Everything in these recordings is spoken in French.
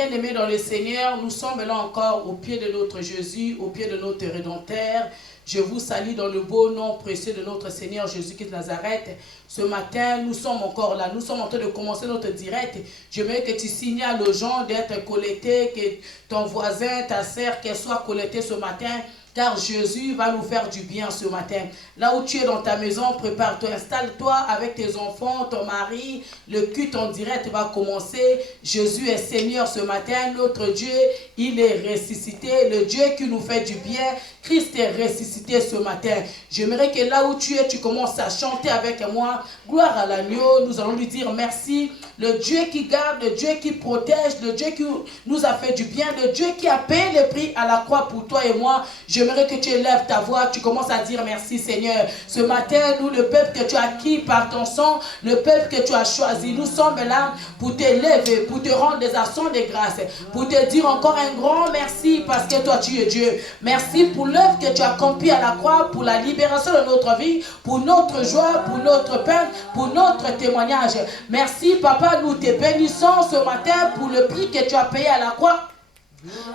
Bien-aimés dans le Seigneur, nous sommes là encore au pied de notre Jésus, au pied de notre Rédempteur. Je vous salue dans le beau nom précieux de notre Seigneur Jésus-Christ de Nazareth. Ce matin, nous sommes encore là. Nous sommes en train de commencer notre direct. J'aimerais que tu signales aux gens d'être collectés, que ton voisin, ta sœur, qu'elle soit collectée ce matin. Car Jésus va nous faire du bien ce matin. Là où tu es dans ta maison, prépare-toi, installe-toi avec tes enfants, ton mari. Le culte en direct va commencer. Jésus est Seigneur ce matin. Notre Dieu, il est ressuscité. Le Dieu qui nous fait du bien. Christ est ressuscité ce matin. J'aimerais que là où tu es, tu commences à chanter avec moi. Gloire à l'agneau. Nous allons lui dire merci. Le Dieu qui garde, le Dieu qui protège, le Dieu qui nous a fait du bien, le Dieu qui a payé le prix à la croix pour toi et moi. J'aimerais que tu élèves ta voix, tu commences à dire merci Seigneur. Ce matin, nous, le peuple que tu as acquis par ton sang, le peuple que tu as choisi, nous sommes là pour t'élever, pour te rendre des actions de grâce, pour te dire encore un grand merci parce que toi tu es Dieu. Merci pour l'œuvre que tu as accomplie à la croix, pour la libération de notre vie, pour notre joie, pour notre peine, pour notre témoignage. Merci Papa. Nous te bénissons ce matin pour le prix que tu as payé à la croix,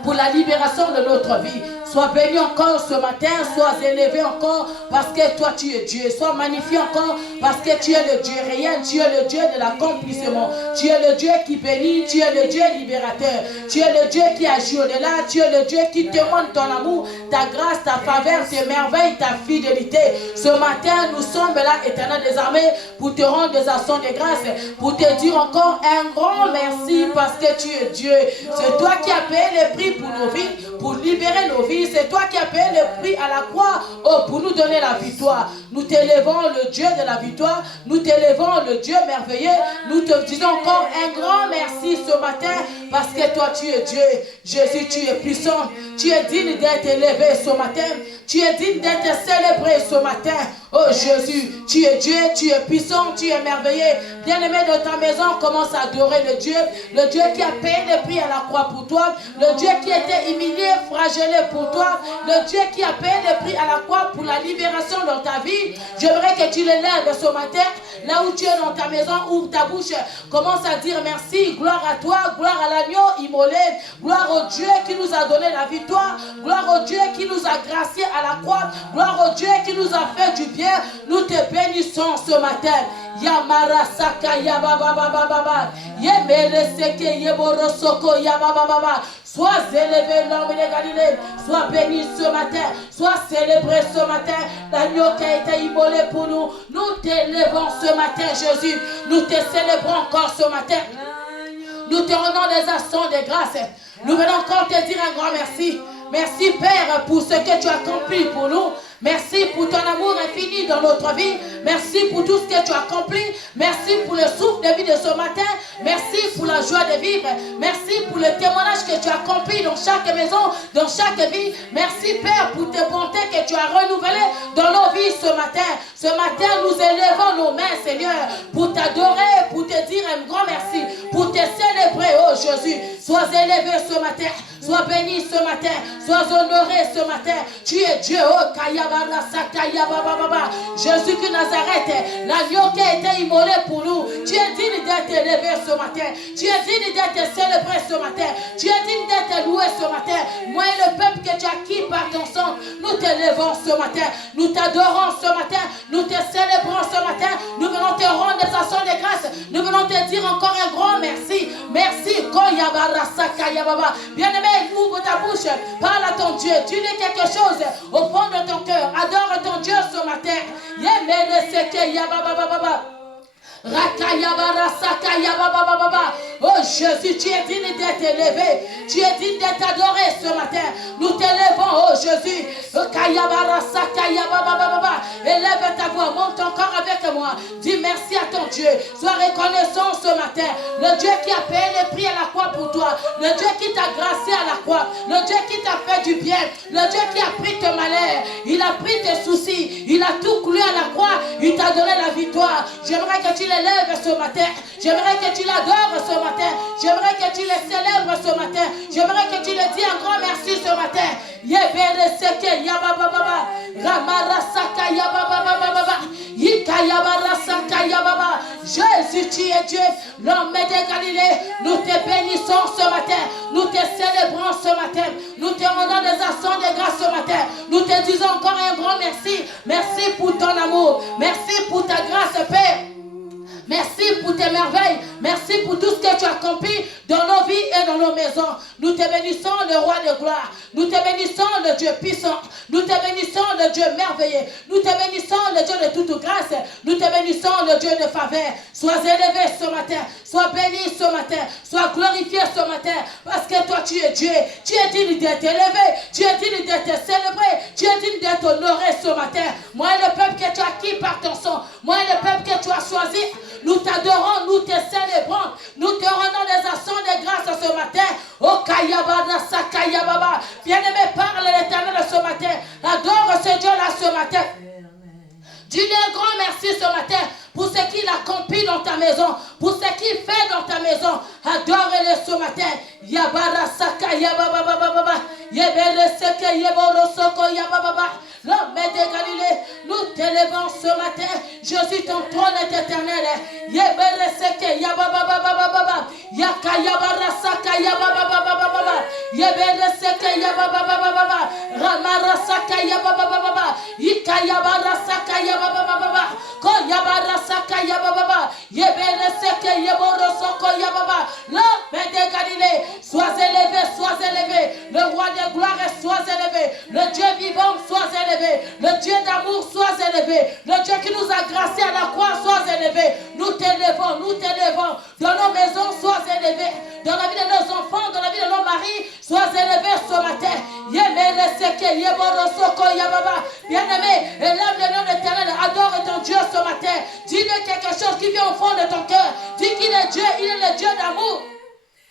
pour la libération de notre vie. Sois béni encore ce matin, sois élevé encore parce que toi tu es Dieu. Sois magnifié encore parce que tu es le Dieu réel, tu es le Dieu de l'accomplissement. Tu es le Dieu qui bénit, tu es le Dieu libérateur. Tu es le Dieu qui agit au-delà, tu es le Dieu qui témoigne ton amour, ta grâce, ta faveur, tes merveilles, ta fidélité. Ce matin, nous sommes là, Éternel des armées, pour te rendre des actions de grâce, pour te dire encore un grand merci parce que tu es Dieu. C'est toi qui as payé le prix pour nos vies, pour libérer nos vies. C'est toi qui as payé le prix à la croix pour nous donner la victoire. Nous t'élevons le Dieu de la victoire. Nous t'élevons le Dieu merveilleux. Nous te disons encore un grand merci ce matin parce que toi tu es Dieu. Jésus, tu es puissant. Tu es digne d'être élevé ce matin. Tu es digne d'être célébré ce matin. Oh Jésus, tu es Dieu, tu es puissant, tu es merveilleux. Bien-aimé de ta maison, commence à adorer le Dieu qui a payé le prix à la croix pour toi, le Dieu qui était humilié, flagellé pour toi, le Dieu qui a payé le prix à la croix pour la libération dans ta vie. J'aimerais que tu l'élèves ce matin, là où tu es dans ta maison, ouvre ta bouche, commence à dire merci, gloire à toi, gloire à l'agneau immolé, gloire au Dieu qui nous a donné la victoire, gloire au Dieu qui nous a gracié à la croix, gloire au Dieu qui nous a fait du bien. Nous te bénissons ce matin. Yamara Saka Yababa Yemere Seke Yeborosoko Yababa. Sois élevé, l'homme de Galilée. Sois béni ce matin. Sois célébré ce matin. L'agneau qui a été immolé pour nous. Nous t'élevons ce matin, Jésus. Nous te célébrons encore ce matin. Nous te rendons des actions de grâce. Nous venons encore te dire un grand merci. Merci Père pour ce que tu as accompli pour nous. Merci pour ton amour infini dans notre vie. Merci pour tout ce que tu as accompli. Merci pour le souffle de vie de ce matin. Merci pour la joie de vivre. Merci pour le témoignage que tu as accompli dans chaque maison, dans chaque vie. Merci Père pour tes bontés que tu as renouvelées dans nos vies ce matin. Ce matin, nous élevons nos mains, Seigneur, pour t'adorer, pour te dire un grand merci, pour te célébrer, oh Jésus. Sois élevé ce matin. Sois béni ce matin, sois honoré ce matin. Tu es Dieu, oh Kayabara Sakayababa. Jésus de Nazareth, l'agneau qui a été immolé pour nous. Tu es digne d'être élevé ce matin. Tu es digne d'être célébré ce matin. Tu es digne d'être loué ce matin. Moi et le peuple que tu as acquis par ton sang, nous t'élevons ce matin. Nous t'adorons ce matin. Nous te célébrons ce matin. Nous venons te rendre des actions de grâce. Nous venons te dire encore un grand merci. Merci, Koyabara Sakayababa. Bien-aimé, ouvre ta bouche, parle à ton Dieu, dis quelque chose au fond de ton cœur, adore ton Dieu ce matin. Oh Jésus, tu es digne d'être élevé, tu es digne d'être adoré ce matin. Nous t'élevons, oh Jésus. Élève ta voix, monte encore avec moi. Dis merci à ton Dieu. Sois reconnaissant ce matin. Le Dieu qui a payé le prix à la croix pour toi. Le Dieu qui t'a gracié à la croix. Le Dieu qui t'a fait du bien. Le Dieu qui a pris tes malheurs. Il a pris tes soucis. Il a tout coulé à la croix. Il t'a donné la victoire. J'aimerais que tu l'élèves ce matin. J'aimerais que tu l'adores ce matin. J'aimerais que tu le célèbres ce matin. J'aimerais que tu le dis un grand merci ce matin. Yebere seke yababa. Ramara saka yababa. Yikayabara saka yababa. Jésus, tu es Dieu, l'homme de Galilée. Nous te bénissons ce matin. ce matin. Nous te rendons des actions de grâce ce matin. Nous te disons encore un grand merci. Merci pour ton amour. Merci pour ta grâce, Père. Merci pour tes merveilles. Merci pour tout ce que tu as accompli dans nos vies et dans nos maisons. Nous te bénissons, le roi de gloire. Nous te bénissons, le Dieu puissant. Nous te bénissons, le Dieu merveilleux. Nous te bénissons, le Dieu de toute grâce. Nous te bénissons, le Dieu de faveur. Sois élevé ce matin. Sois béni ce matin. Sois glorifié ce matin. Parce que toi, tu es Dieu. Tu es digne d'être élevé. Tu es digne d'être célébré. Tu es digne d'être honoré ce matin. Moi et le peuple que tu as acquis par ton sang. Moi et le peuple que tu as choisi. Nous t'adorons, nous te célébrons. Nous te rendons des actions de grâce ce matin. Oh Kayabana Sakayababa. Bien-aimé, parle l'Éternel ce matin. Adore ce Dieu-là ce matin. Dis-lui un grand merci ce matin pour ce qu'il accomplit dans ta maison, pour ce qu'il fait dans ta maison. Adore-le ce matin. Yabara Sakayababa. Yebere Seke Yeboro Soko Yababa. L'homme de Galilée, nous t'élevons ce matin. Jésus, ton trône est éternel. Yebere Seke Yababa. Yakayabara Sakayababa. Yebere Seke Yababa. Ramara Sakayababa. Ikayabara Sakayababa. Koyabara Sakayababa. Yebere Seke Yeboro Soko Yababa. L'homme de Galilée, sois élevé. Le roi de gloire, sois élevé. Le Dieu vivant, sois élevé. Le Dieu d'amour, sois élevé. Le Dieu qui nous a gracié à la croix, sois élevé. Nous t'élevons. Dans nos maisons, sois élevé. Dans la vie de nos enfants, dans la vie de nos maris, sois élevé ce matin. Bien-aimé, élève le nom de l'Éternel. Adore ton Dieu ce matin. Dis-lui quelque chose qui vient au fond de ton cœur. Dis qu'il est Dieu, il est le Dieu d'amour.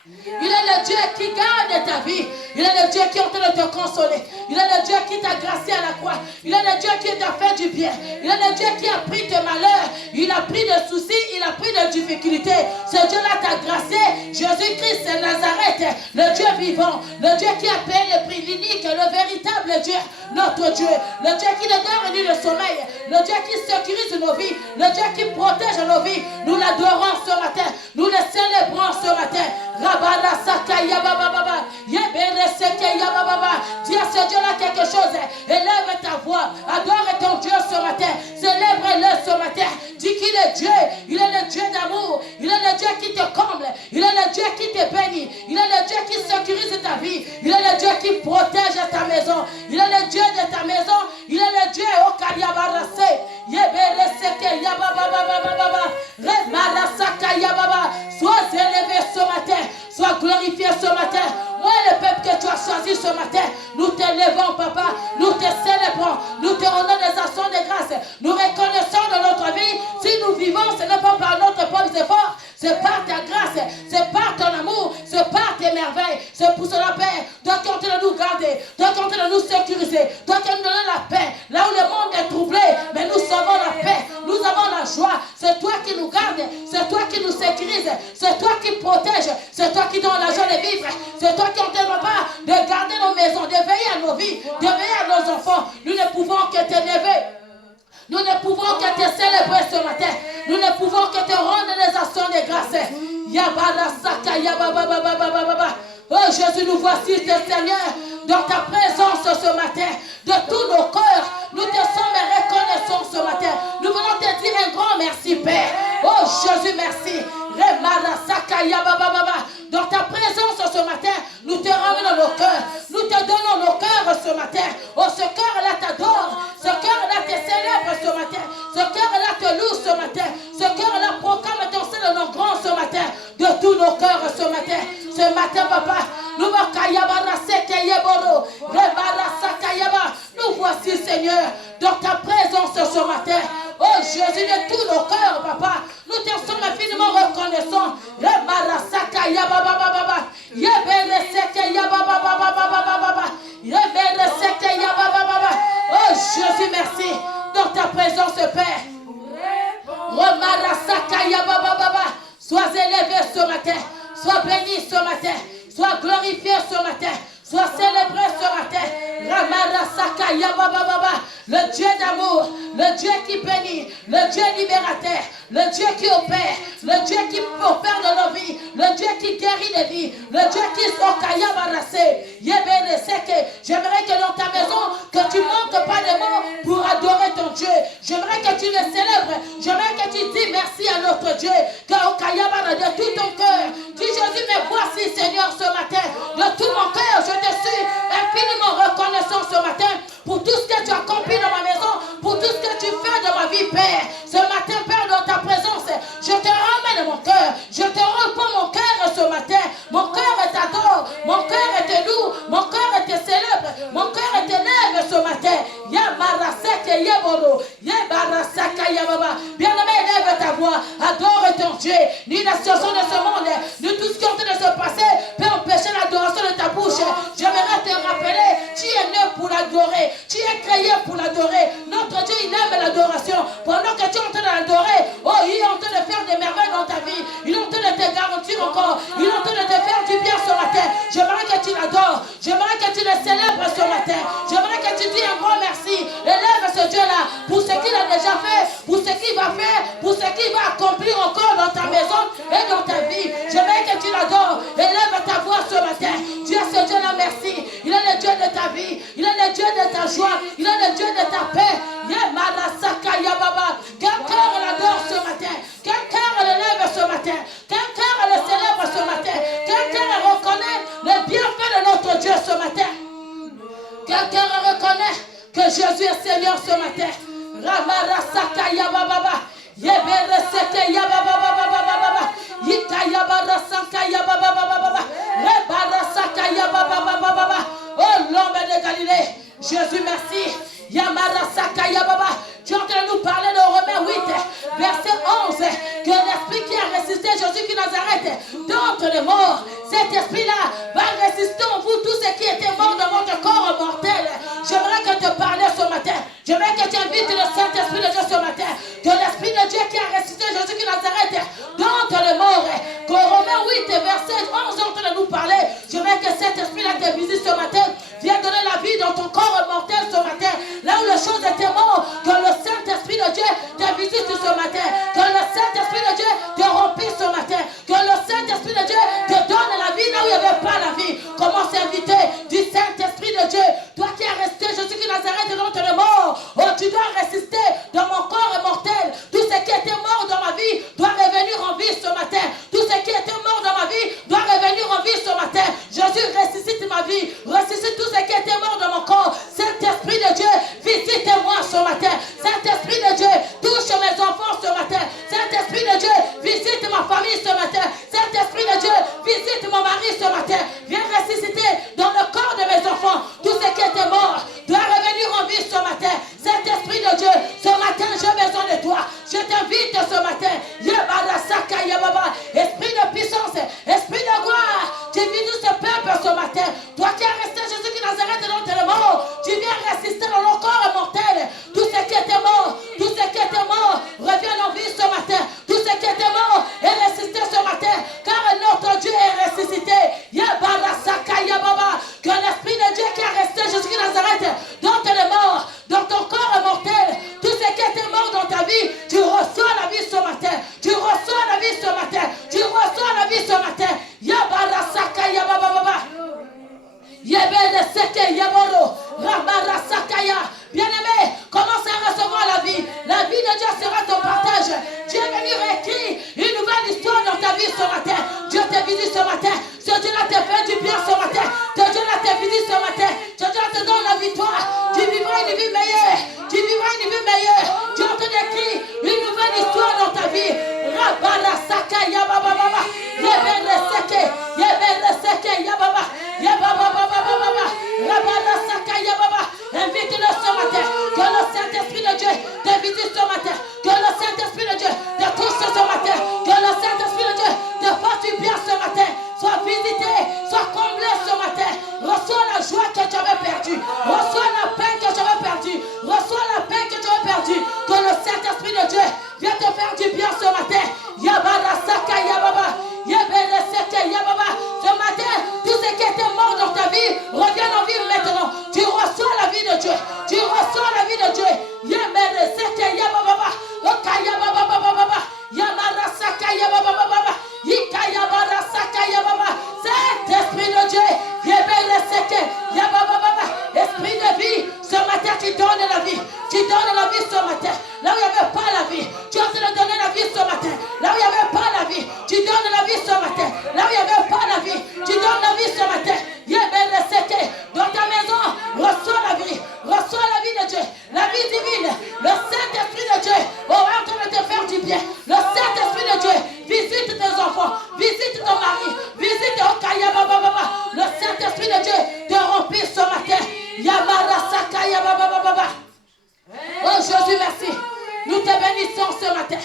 Il est le Dieu qui garde ta vie. Il est le Dieu qui est en train de te consoler. Il est le Dieu qui t'a gracié à la croix. Il est le Dieu qui t'a fait du bien. Il est le Dieu qui a pris tes malheurs. Il a pris de soucis. Il a pris de difficultés. Ce Dieu-là t'a gracié. Jésus-Christ de Nazareth, le Dieu vivant, le Dieu qui a payé le prix, l'unique, le véritable Dieu, notre Dieu, le Dieu qui ne dort ni le sommeil, le Dieu qui sécurise nos vies, le Dieu qui protège nos vies. Nous l'adorons ce matin. Nous le célébrons ce matin. Rabara Sakaya Baba. Yebere Sekaya Baba. Dis à ce Dieu-là quelque chose. Élève ta voix. Adore ton Dieu ce matin. Célèbre-le ce matin. Dis qu'il est Dieu. Il est le Dieu d'amour. Il est le Dieu qui te comble. Il est le Dieu qui te bénit. Il est le Dieu qui sécurise ta vie. Il est le Dieu qui protège ta maison. Il est le Dieu de ta maison. Il est le Dieu au Kaliabarase. Yebere Sekaya Baba. Remara Sakaya Baba. Sois élevé ce matin. Sois glorifié ce matin. Moi, le peuple que tu as choisi ce matin, nous t'élevons, papa. Nous te célébrons. Nous te rendons des actions de grâce. Nous reconnaissons dans notre vie, si nous vivons, ce n'est pas par notre propre effort. C'est par ta grâce. C'est par ton amour. C'est par tes merveilles. C'est pour cela, Père. Toi qui es en train de nous garder. Toi qui es en train de nous sécuriser. Toi qui es en train de nous donner la paix. Là où le monde est troublé, mais nous avons la paix. Nous avons la joie. C'est toi qui nous gardes. C'est toi qui nous sécurise. C'est toi qui protège. C'est toi qui donne la joie de vivre. C'est toi qui en train de garder nos maisons, de veiller à nos vies, de veiller à nos enfants. Nous ne pouvons que t'élever. Nous ne pouvons que te célébrer ce matin. Nous ne pouvons que te rendre les actions de grâce. Yabara Saka Yababa. Oh Jésus, nous voici, Seigneur, dans ta présence ce matin. De tous nos cœurs, nous te sommes reconnaissants ce matin. Nous voulons te dire un grand merci, Père. Oh Jésus, merci. Remara Saka Yababa. Dans ta présence ce matin, nous te ramenons nos cœurs. Nous te donnons nos cœurs ce matin. Oh, ce cœur-là t'adore. Ce cœur-là te célèbre ce matin. Ce cœur-là te loue ce matin. Ce cœur-là proclame ton Seigneur grand ce matin. De tous nos cœurs ce matin. Ce matin, papa, nous voici, Seigneur, dans ta présence ce matin. Oh Jésus, de tous nos cœurs, papa, nous te sommes infiniment reconnaissants. Oh Jésus, merci. Dans ta présence, Père. Sois élevé ce matin. Sois béni ce matin. Sois glorifié ce matin. Sois célébré ce matin. le Dieu d'amour, le Dieu qui bénit, le Dieu libérateur, le Dieu qui opère, le Dieu qui opère dans nos vies, le Dieu qui guérit les vies, le Dieu qui s'okaya barassé. J'aimerais que dans ta maison, que tu manques pas de mots pour adorer ton Dieu. J'aimerais que tu le célèbres. J'aimerais que tu dis merci à notre Dieu. De tout ton cœur. Dis Jésus, mais voici Seigneur ce matin. De tout mon cœur, je te suis infiniment reconnaissant ce matin pour tout ce que tu as accompli dans ma maison, pour tout ce que tu fais dans ma vie, Père. Ce matin, Père, dans ta présence, je te ramène mon cœur. Je te réponds mon cœur ce matin. Mon cœur est adore. Mon cœur est lourd. Mon cœur est célèbre. Mon cœur est élève ce matin. Yamaraseke yeboro. Yabarasaka yababa. Bien-aimé, élève ta voix. Adore ton Dieu. Ni la situation de ce monde, ni tout ce qui est en train de se passer peut empêcher l'adoration de ta bouche. J'aimerais te rappeler, tu es né pour l'adorer. Tu es créé pour l'adorer. Notre Dieu, il aime l'adoration. Pendant que tu es en train de l'adorer, oh, il est en train de faire des merveilles dans ta vie. Il est en train de te garantir encore. Il est en train de te faire du bien ce matin. J'aimerais que tu l'adores. J'aimerais que tu le célèbres ce matin. J'aimerais que tu dis un grand merci. Élève ce Dieu-là pour ce qu'il a déjà fait, pour ce qu'il va faire, pour ce qu'il va accomplir encore dans ta maison et dans ta vie. J'aimerais que tu l'adores. Élève ta voix ce matin. Dieu, ce Dieu-là, merci. Il est le Dieu de ta vie. Il est le Dieu de ta joie. Il est le Dieu de ta paix. Yamarasaka yababa. Quel cœur l'adore ce matin. Quel cœur l'élève ce matin. Quel cœur le célèbre ce matin. Quel cœur reconnaît le bienfait de notre Dieu ce matin. Quel cœur reconnaît que Jésus est Seigneur ce matin. Ramarasaka yababa. Yebereseke yababa. Yika yabarasaka yababa. Rebarasaka yababa. Oh l'homme de Galilée. Jésus, merci. Yamarasaka yababa. Tu es en train de nous parler de Romains 8, verset 11, que l'esprit qui a résisté Jésus qui Nazareth d'entre les morts, cet esprit-là va résister en vous tous ceux qui étaient morts dans votre corps mortel. J'aimerais que te parle ce matin. J'aimerais que tu invites le Saint-Esprit de Dieu ce matin. Que l'Esprit de Dieu qui a ressuscité Jésus qui Nazareth d'entre les morts. Que Romains 8, verset 11 est en train de nous parler. J'aimerais que cet esprit-là te visite ce matin. Viens donner la vie dans ton corps mortel ce matin. Là où les choses étaient mortes. Que le Saint-Esprit de Dieu te visite ce matin. Que le Saint-Esprit de Dieu te remplisse ce matin. Que le Saint-Esprit de Dieu te donne la vie là où il n'y avait pas la vie. Commence à inviter du Saint-Esprit de Dieu. Toi qui as resté Jésus qui Nazareth d'entre les morts. Oh, tu dois résister dans mon corps mortel. Tout ce qui était mort dans ma vie doit revenir en vie ce matin. Tout ce qui était mort dans ma vie doit revenir en vie ce matin. Jésus, ressuscite ma vie. Ressuscite tout ce qui était mort dans mon corps. Saint-Esprit de Dieu, visite-moi ce matin. Saint-Esprit de Dieu, touche mes enfants ce matin. Saint-Esprit de Dieu, visite ma famille ce matin. Saint-Esprit de Dieu, visite mon mari ce matin. Viens ressusciter dans le corps de mes enfants. Tout ce qui était mort doit revenir en vie ce matin. Saint-Esprit de Dieu, ce matin j'ai besoin de toi. Je t'invite ce matin. Yabarasaka yababa. Esprit de puissance, esprit de gloire. Tu visites ce peuple ce matin. Toi qui as resté Jésus qui Nazareth dans tes morts, tu viens résister dans le corps mortel. Tout ce qui était mort, tout ce qui était mort, revient en vie ce matin. Tout ce qui était mort est ressuscité ce matin. Car notre Dieu est ressuscité. Yabarasaka yababa. Que l'esprit de Dieu qui a resté Jésus qui Nazareth dans tes morts, dans ton corps mortel, tout ce qui était mort dans ta vie, tu reçois la vie ce matin. Tu reçois la vie ce matin. Tu reçois la vie ce matin. Yabarasaka yababa. Yebereseke yaboro. Rabarasakaya. Bien-aimé, commence à recevoir la vie. La vie de Dieu sera ton partage. Dieu est venu écrire une nouvelle histoire dans ta vie ce matin. Dieu te visite ce matin. Ce Dieu-là te fait du bien ce matin. Ce Dieu-là te visite ce matin. Ce Dieu-là te donne la victoire. Tu vivras une vie meilleure. Tu vivras une vie meilleure. Dieu te décrit une nouvelle histoire dans ta vie. Rabarasaka yababa. Yebereseke. Yebereseke yababa. Yababa. Rabarasaka yababa. Invite-le ce matin. Que le Saint-Esprit de Dieu te visite ce matin. Que le Saint-Esprit de Dieu te touche ce matin. Que le Saint-Esprit de Dieu te fasse du bien ce matin. Sois visité, sois comblé ce matin. Reçois la joie que tu avais perdue. Reçois la paix que tu avais perdue. Reçois la paix que tu avais perdue. Que le Saint-Esprit de Dieu vienne te faire du bien ce matin. Yabarasaka yababa. Yebereseke yababa. Ce matin, tout ce Esprit de Dieu, esprit de vie, ce matin tu donnes la vie. Tu donnes la vie ce matin. Là où il n'y avait pas la vie, tu es en train de donner la vie ce matin. Là où il n'y avait pas la vie, tu donnes la vie ce matin. Là où il n'y avait pas la vie, tu donnes la vie ce matin. Dans ta maison, reçois la vie. Reçois la vie de Dieu. La vie divine. Le Saint-Esprit de Dieu. Oh, en train de te faire du bien. Le Saint-Esprit de Dieu. Visite tes enfants. Visite ton mari. Visite Okaya Baba Baba. Le Saint-Esprit de Dieu te remplit ce matin. Yamara Sakaya Baba Baba. Oh Jésus, merci. Nous te bénissons ce matin.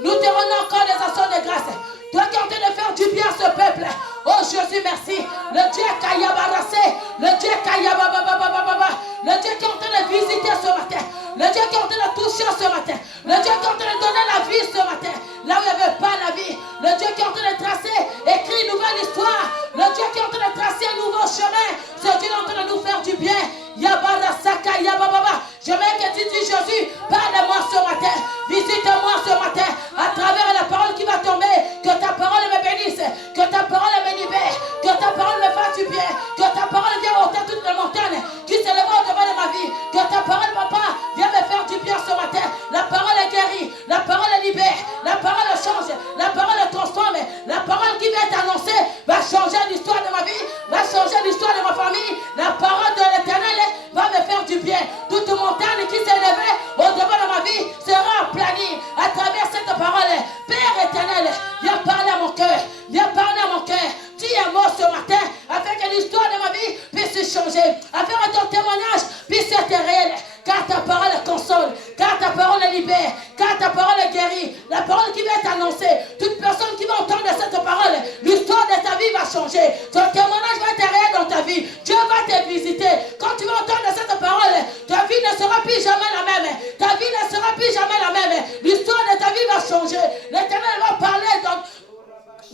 Nous te rendons encore des actions de grâce. Toi qui es en train de faire du bien à ce peuple. Oh Jésus, merci. Le Dieu Kayabarase. Le Dieu Kayabababababa. Le Dieu qui est en train de visiter ce matin. Le Dieu qui est en train de toucher ce matin. Le Dieu qui est en train de donner la vie ce matin. Là où il n'y avait pas la vie. Le Dieu qui est en train de tracer, écrit une nouvelle histoire. Le Dieu qui est en train de tracer un nouveau chemin. Ce Dieu est en train de nous faire du bien. Yabarasaka Yabababa. Je veux que tu dis Jésus, parle-moi ce matin. Visite-moi ce matin. À travers la parole qui va tomber. Que ta parole me bénisse. Que ta parole me libère. Que ta parole me fasse du bien. Que ta parole vienne ôter toutes les montagnes qui s'élèvent au-devant de ma vie. Que ta parole, papa, vienne me faire du bien ce matin. La parole est guérie. La parole est libère. La parole change. La parole transforme. La parole qui vient t'annoncer va changer l'histoire de ma vie. Va changer l'histoire de ma famille. La parole de l'Éternel va me faire du bien. Toute montagne qui s'élevait au-devant de ma vie sera aplanie à travers cette parole. Père éternel, viens parler à mon cœur. Viens parler à mon cœur. Tu es mort ce matin afin que l'histoire de ma vie puisse changer. Afin que ton témoignage puisse être réel. Car ta parole console. Car ta parole libère. Car ta parole guérit. La parole qui vient t'annoncer. Toute personne qui va entendre cette parole, l'histoire de ta vie va changer. Ton témoignage va être réel dans ta vie. Dieu va te visiter. Quand tu vas entendre cette parole, ta vie ne sera plus jamais la même. Ta vie ne sera plus jamais la même. L'histoire de ta vie va changer. L'Éternel va parler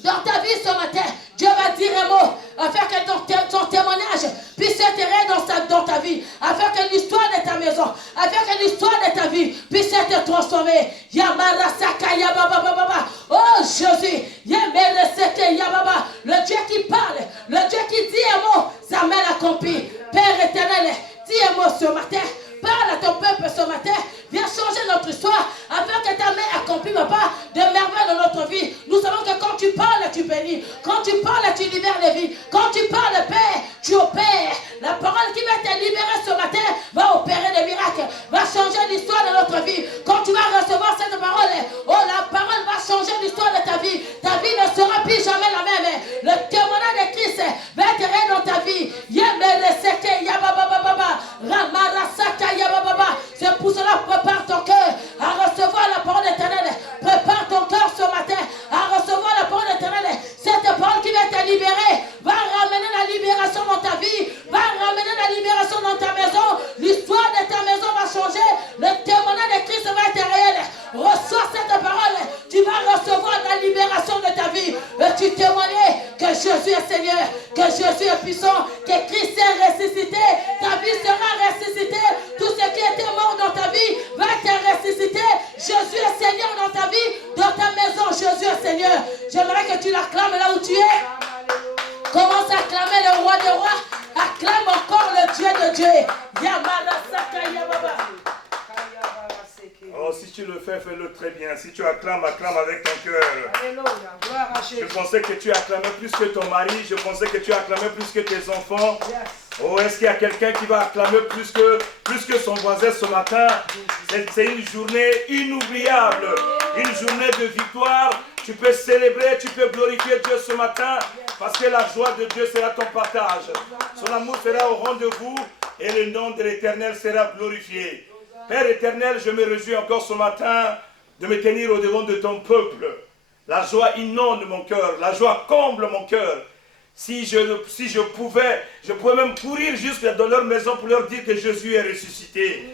dans ta vie ce matin. Dieu va dire un mot afin que ton témoignage puisse être réel dans ta vie. Afin que l'histoire de ta maison, afin que l'histoire de ta vie puisse être transformée. Yamarasaka Yababa. Oh Jésus, Yameraseke Yababa. Le Dieu qui parle, le Dieu qui dit un mot, sa main l'accomplit. Père éternel, dis un mot ce matin. Parle à ton peuple ce matin. Viens changer notre histoire afin que ta main accomplit, papa, de merveilles dans notre vie. Nous savons que quand tu parles, tu bénis. Quand tu parles, tu libères les vies. Quand tu parles, Père, tu opères. La parole qui va te libérer ce matin va opérer des miracles, va changer l'histoire de notre vie. Quand tu vas recevoir cette parole, oh, la parole va changer l'histoire de ta vie. Ta vie ne sera plus jamais la même. Le témoignage de Christ va être réel dans ta vie. C'est pour cela, prépare ton cœur à recevoir la parole éternelle. Prépare ton cœur ce matin à recevoir la parole éternelle. Cette parole qui va te libérer va ramener la libération dans ta vie, va ramener la libération dans ta maison. L'histoire de ta maison va changer. Le témoignage de Christ va être réel. Reçois cette parole, tu vas recevoir la libération de ta vie. Et tu témoigner que Jésus est Seigneur, que Jésus est puissant, que Christ est ressuscité. Ta vie sera ressuscitée. Tout ce qui était mort dans ta vie va être ressuscité. Jésus est Seigneur dans ta vie, dans ta maison. Jésus est Seigneur. J'aimerais que tu l'acclames là où tu es. Commence à acclamer le roi des rois. Acclame encore le Dieu de Dieu. Yamarasaka Yababa. Oh, si tu le fais, fais-le très bien. Si tu acclames, acclame avec ton cœur. Je pensais que tu acclamais plus que ton mari. Je pensais que tu acclamais plus que tes enfants. Oh, est-ce qu'il y a quelqu'un qui va acclamer plus que son voisin ce matin? C'est une journée inoubliable. Une journée de victoire. Tu peux célébrer, tu peux glorifier Dieu ce matin. Parce que la joie de Dieu sera ton partage. Son amour sera au rendez-vous. Et le nom de l'Éternel sera glorifié. Père éternel, je me réjouis encore ce matin de me tenir au devant de ton peuple. La joie inonde mon cœur, la joie comble mon cœur. Si je pouvais même courir jusque dans leur maison pour leur dire que Jésus est ressuscité.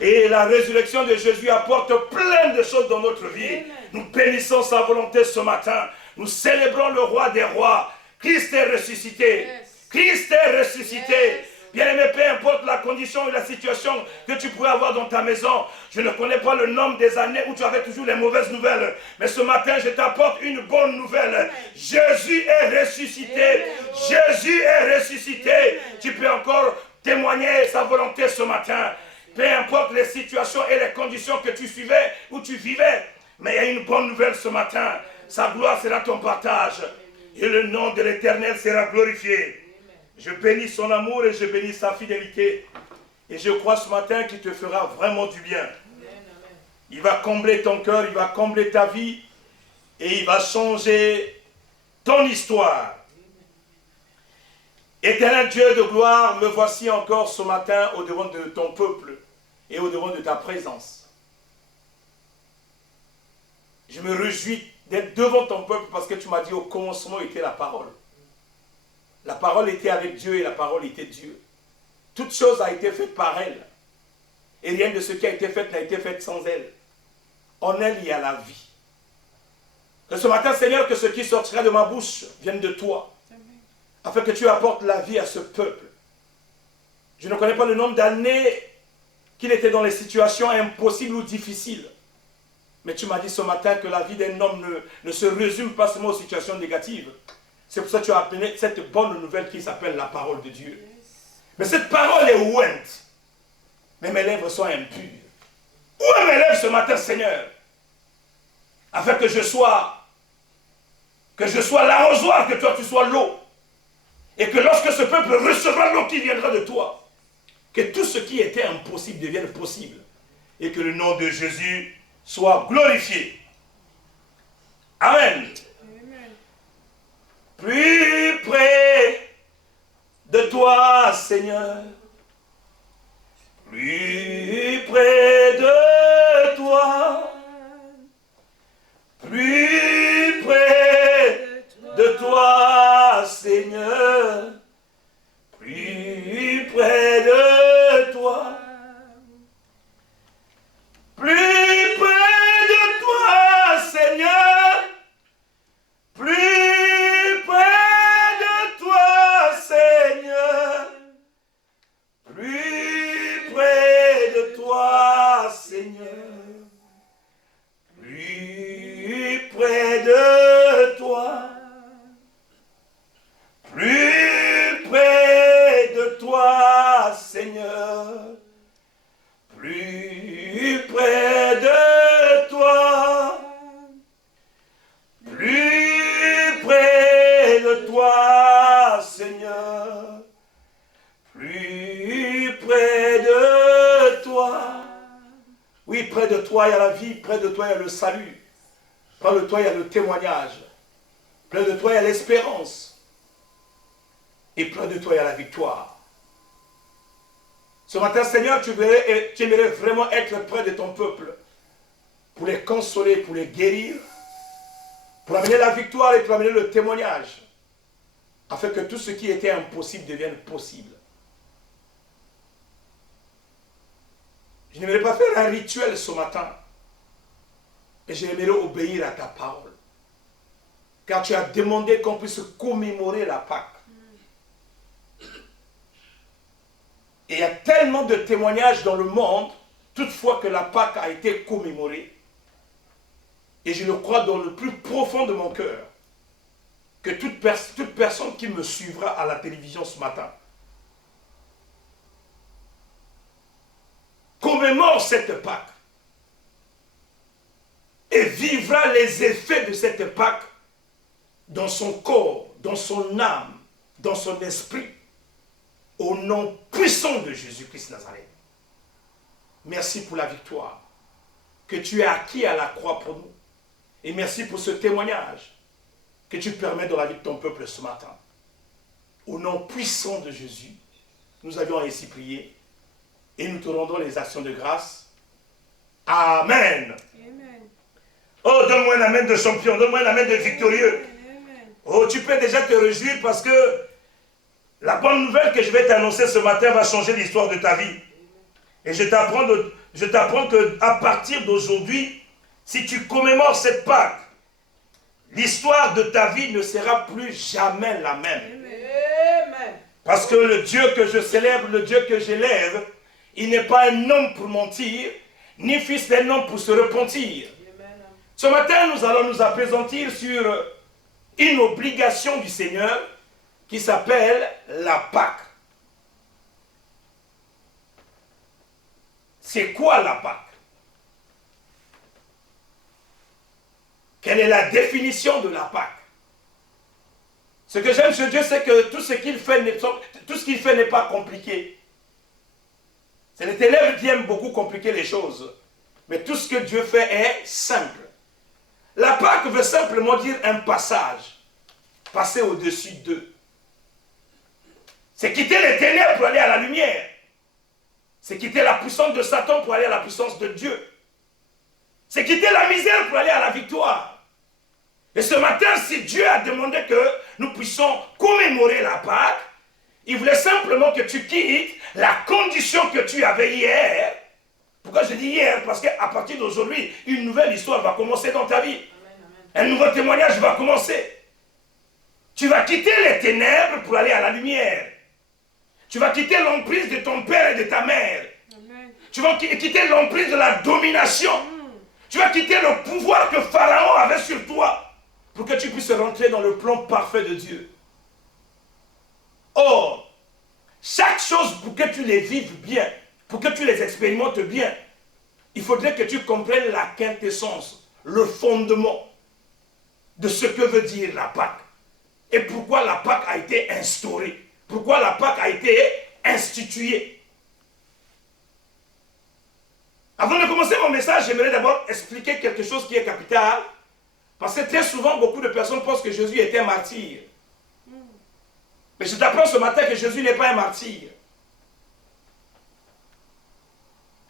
Et la résurrection de Jésus apporte plein de choses dans notre vie. Nous bénissons sa volonté ce matin. Nous célébrons le roi des rois. Christ est ressuscité. Christ est ressuscité. Bien-aimé, peu importe la condition et la situation que tu pourrais avoir dans ta maison, je ne connais pas le nombre des années où tu avais toujours les mauvaises nouvelles. Mais ce matin, je t'apporte une bonne nouvelle. Jésus est ressuscité. Jésus est ressuscité. Tu peux encore témoigner sa volonté ce matin. Peu importe les situations et les conditions que tu suivais ou tu vivais. Mais il y a une bonne nouvelle ce matin. Sa gloire sera ton partage. Et le nom de l'Éternel sera glorifié. Je bénis son amour et je bénis sa fidélité. Et je crois ce matin qu'il te fera vraiment du bien. Il va combler ton cœur, il va combler ta vie. Et il va changer ton histoire. Éternel Dieu de gloire, me voici encore ce matin au-devant de ton peuple et au-devant de ta présence. Je me réjouis d'être devant ton peuple parce que tu m'as dit au commencement était la parole. La parole était avec Dieu et la parole était Dieu. Toute chose a été faite par elle. Et rien de ce qui a été fait n'a été fait sans elle. En elle, il y a la vie. Que ce matin, Seigneur, que ce qui sortira de ma bouche vienne de toi. Afin que tu apportes la vie à ce peuple. Je ne connais pas le nombre d'années qu'il était dans les situations impossibles ou difficiles. Mais tu m'as dit ce matin que la vie d'un homme ne se résume pas seulement aux situations négatives. C'est pour ça que tu as appelé cette bonne nouvelle qui s'appelle la parole de Dieu. Mais cette parole est ouinte. Mais mes lèvres sont impures. Où est mes lèvres ce matin, Seigneur? Afin que je sois l'arrosoir, que toi tu sois l'eau. Et que lorsque ce peuple recevra l'eau qui viendra de toi, que tout ce qui était impossible devienne possible. Et que le nom de Jésus soit glorifié. Amen. Plus près de toi, Seigneur. Plus près de toi. Plus près de toi, Seigneur. Plus près de toi. Plus près de toi, Seigneur. Plus près de toi, Seigneur. Plus près de toi, Seigneur. Plus près de toi. Plus près de toi, Seigneur. Plus près de toi. Plus près de toi, Seigneur. Plus près de toi. Oui, près de toi, il y a la vie. Près de toi, il y a le salut. Près de toi, il y a le témoignage. Près de toi, il y a l'espérance. Et près de toi, il y a la victoire. Ce matin, Seigneur, tu aimerais vraiment être près de ton peuple pour les consoler, pour les guérir, pour amener la victoire et pour amener le témoignage, afin que tout ce qui était impossible devienne possible. Je n'aimerais pas faire un rituel ce matin, mais j'aimerais obéir à ta parole. Car tu as demandé qu'on puisse commémorer la Pâque. Et il y a tellement de témoignages dans le monde, toutefois que la Pâque a été commémorée. Et je le crois dans le plus profond de mon cœur, que toute personne qui me suivra à la télévision ce matin commémore cette Pâque et vivra les effets de cette Pâque dans son corps, dans son âme, dans son esprit, au nom puissant de Jésus-Christ Nazareth. Merci pour la victoire que tu as acquis à la croix pour nous. Et merci pour ce témoignage que tu permets dans la vie de ton peuple ce matin. Au nom puissant de Jésus, nous avions ainsi prié et nous te rendons les actions de grâce. Amen. Amen. Oh, donne-moi un amen de champion, donne-moi un amen de victorieux. Amen. Oh, tu peux déjà te réjouir parce que la bonne nouvelle que je vais t'annoncer ce matin va changer l'histoire de ta vie. Et je t'apprends qu'à partir d'aujourd'hui, si tu commémores cette Pâque, l'histoire de ta vie ne sera plus jamais la même. Amen. Parce que le Dieu que je célèbre, le Dieu que j'élève, il n'est pas un homme pour mentir, ni fils d'un homme pour se repentir. Ce matin, nous allons nous appesantir sur une obligation du Seigneur qui s'appelle la Pâque. C'est quoi la Pâque? Quelle est la définition de la Pâque? Ce que j'aime chez Dieu, c'est que tout ce qu'il fait n'est pas compliqué. C'est les ténèbres qui aiment beaucoup compliquer les choses. Mais tout ce que Dieu fait est simple. La Pâque veut simplement dire un passage. Passer au-dessus d'eux. C'est quitter les ténèbres pour aller à la lumière. C'est quitter la puissance de Satan pour aller à la puissance de Dieu. C'est quitter la misère pour aller à la victoire. Et ce matin, si Dieu a demandé que nous puissions commémorer la Pâque, il voulait simplement que tu quittes la condition que tu avais hier. Pourquoi je dis hier? Parce qu'à partir d'aujourd'hui, une nouvelle histoire va commencer dans ta vie. Un nouveau témoignage va commencer. Tu vas quitter les ténèbres pour aller à la lumière. Tu vas quitter l'emprise de ton père et de ta mère. Amen. Tu vas quitter l'emprise de la domination. Tu vas quitter le pouvoir que Pharaon avait sur toi pour que tu puisses rentrer dans le plan parfait de Dieu. Or, chaque chose pour que tu les vives bien, pour que tu les expérimentes bien, il faudrait que tu comprennes la quintessence, le fondement de ce que veut dire la Pâque. Et pourquoi la Pâque a été instaurée. Pourquoi la Pâque a été instituée. Avant de commencer mon message, j'aimerais d'abord expliquer quelque chose qui est capital. Parce que très souvent, beaucoup de personnes pensent que Jésus était martyr. Mais je t'apprends ce matin que Jésus n'est pas un martyr.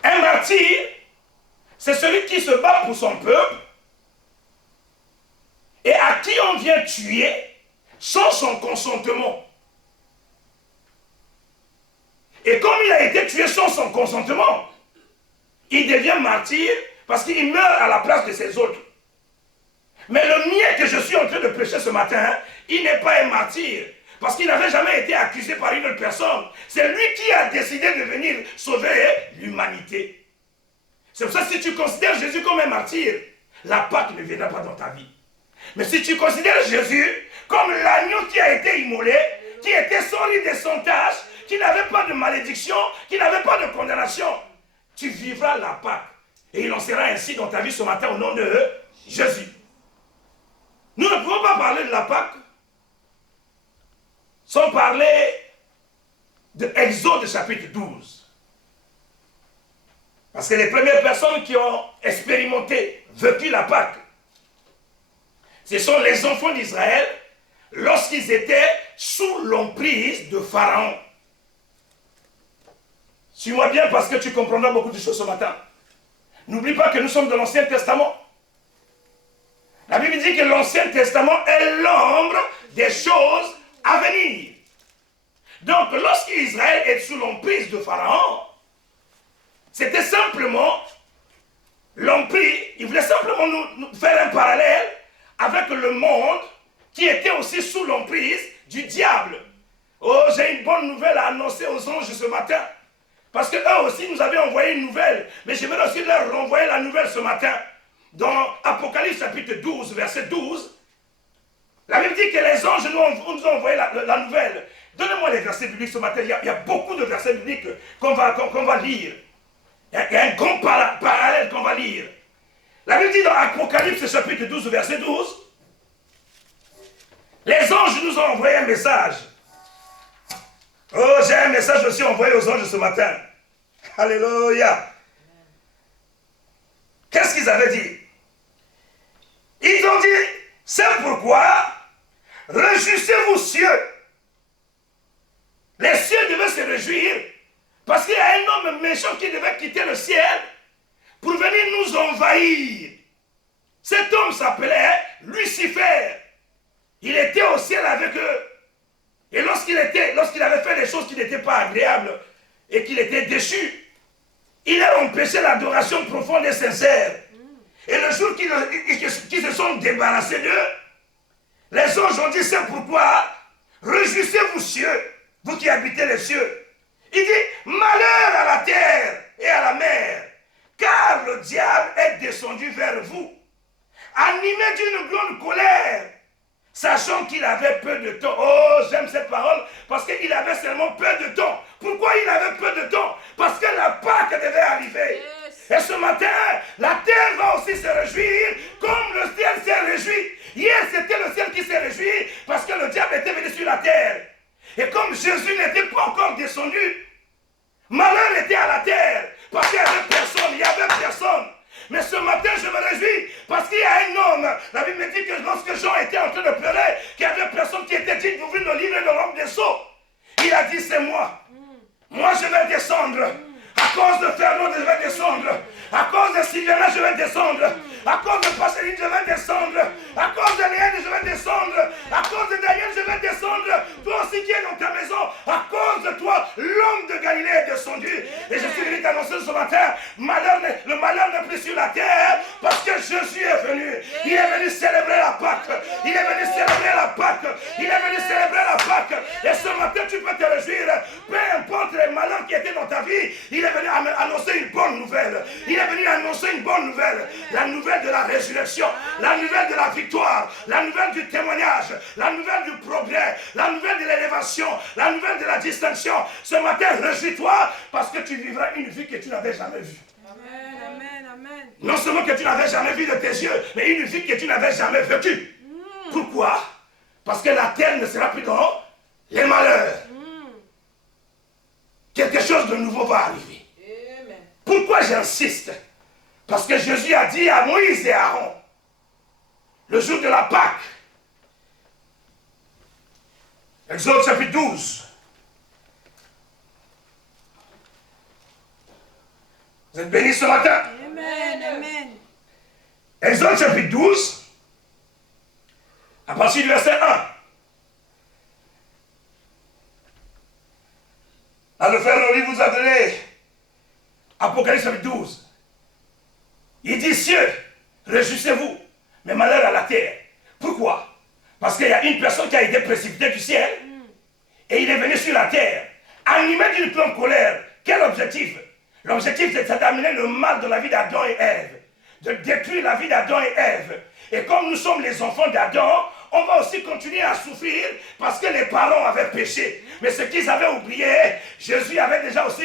Un martyr, c'est celui qui se bat pour son peuple et à qui on vient tuer sans son consentement. Et comme il a été tué sans son consentement, il devient martyr parce qu'il meurt à la place de ses autres. Mais le mien que je suis en train de prêcher ce matin, il n'est pas un martyr. Parce qu'il n'avait jamais été accusé par une autre personne. C'est lui qui a décidé de venir sauver l'humanité. C'est pour ça que si tu considères Jésus comme un martyr, la Pâque ne viendra pas dans ta vie. Mais si tu considères Jésus comme l'agneau qui a été immolé, qui était sans ride et sans tache, qui n'avait pas de malédiction, qui n'avait pas de condamnation, tu vivras la Pâque. Et il en sera ainsi dans ta vie ce matin au nom de Jésus. Nous ne pouvons pas parler de la Pâque sans parler de Exode chapitre 12. Parce que les premières personnes qui ont expérimenté, vécu la Pâque, ce sont les enfants d'Israël lorsqu'ils étaient sous l'emprise de Pharaon. Suis-moi bien parce que tu comprendras beaucoup de choses ce matin. N'oublie pas que nous sommes dans l'Ancien Testament. La Bible dit que l'Ancien Testament est l'ombre des choses à venir. Donc, lorsqu'Israël est sous l'emprise de Pharaon, c'était simplement l'emprise, il voulait simplement nous faire un parallèle avec le monde qui était aussi sous l'emprise du diable. Oh, j'ai une bonne nouvelle à annoncer aux anges ce matin. Parce qu'eux aussi nous avaient envoyé une nouvelle. Mais j'aimerais aussi leur renvoyer la nouvelle ce matin. Dans Apocalypse chapitre 12, verset 12, la Bible dit que les anges nous ont envoyé la nouvelle. Donnez-moi les versets bibliques ce matin. Il y a beaucoup de versets bibliques qu'on va lire. Il y a un grand parallèle qu'on va lire. La Bible dit dans Apocalypse chapitre 12, verset 12, les anges nous ont envoyé un message. Oh, j'ai un message aussi envoyé aux anges ce matin. Alléluia. Qu'est-ce qu'ils avaient dit? Ils ont dit, c'est pourquoi réjouissez-vous cieux. Les cieux devaient se réjouir parce qu'il y a un homme méchant qui devait quitter le ciel pour venir nous envahir. Cet homme s'appelait Lucifer. Il était au ciel avec eux. Et lorsqu'il avait fait des choses qui n'étaient pas agréables et qu'il était déchu, il a empêché l'adoration profonde et sincère. Et le jour qu'ils se sont débarrassés d'eux, les anges ont dit, c'est pourquoi réjouissez-vous cieux. vous qui habitez les cieux. Il dit, malheur à la terre et à la mer, car le diable est descendu vers vous, animé d'une grande colère, sachant qu'il avait peu de temps. Oh, j'aime cette parole, parce qu'il avait seulement peu de temps. Pourquoi il avait peu de temps? Parce que la Pâque devait arriver. Et ce matin, la terre va aussi se réjouir, comme le ciel s'est réjoui. Hier, c'était le ciel qui s'est réjoui, parce que le diable était venu sur la terre. Et comme Jésus n'était pas encore descendu, malheur était à la terre, parce qu'il n'y avait personne, il n'y avait personne. Mais ce matin, je me réjouis, parce qu'il y a un homme, la Bible me dit que lorsque Jean était en train de pleurer, qu'il n'y avait personne qui était digne d'ouvrir le livre de l'homme des sceaux. Il a dit, c'est moi. Moi, je vais descendre. À cause de Fernand, je vais descendre. À cause de Sylviana, je vais descendre. À cause de Pascaline, je vais descendre. À cause de Léane, je vais descendre. À cause de Daniel, je vais descendre. Toi aussi qui es dans ta maison, à cause de toi, l'homme de Galilée est descendu. Et je suis venu t'annoncer ce matin, le malheur n'est plus sur la terre, parce que Jésus est venu. Il est venu célébrer la Pâque. Il est venu célébrer la Pâque. Il est venu célébrer la Pâque. Et ce matin, tu peux te réjouir. Peu importe les malheurs qui étaient dans ta vie, il est venu annoncer une bonne nouvelle. Il est venu annoncer une bonne nouvelle. La nouvelle de la résurrection, la nouvelle de la victoire, la nouvelle du témoignage, la nouvelle du progrès, la nouvelle de l'élévation, la nouvelle de la distinction. Ce matin, réjouis-toi parce que tu vivras une vie que tu n'avais jamais vue. Amen, amen, amen. Non seulement que tu n'avais jamais vu de tes yeux, mais une vie que tu n'avais jamais vécue. Pourquoi? Parce que la terre ne sera plus dans les malheurs. Quelque chose de nouveau va arriver. Amen. Pourquoi j'insiste? Parce que Jésus a dit à Moïse et à Aaron, le jour de la Pâque, Exode chapitre 12. Vous êtes bénis ce matin? Amen, amen. Exode chapitre 12, à partir du verset 1. À le faire, Laurie vous a donné Apocalypse chapitre 12. Il dit, cieux, réjouissez-vous, mais malheur à la terre. Pourquoi? Parce qu'il y a une personne qui a été précipitée du ciel et il est venu sur la terre, animé d'une grande colère. Quel objectif? L'objectif, c'est d'amener le mal dans la vie d'Adam et Ève, de détruire la vie d'Adam et Ève. Et comme nous sommes les enfants d'Adam, on va aussi continuer à souffrir parce que les parents avaient péché. Mais ce qu'ils avaient oublié, Jésus avait déjà aussi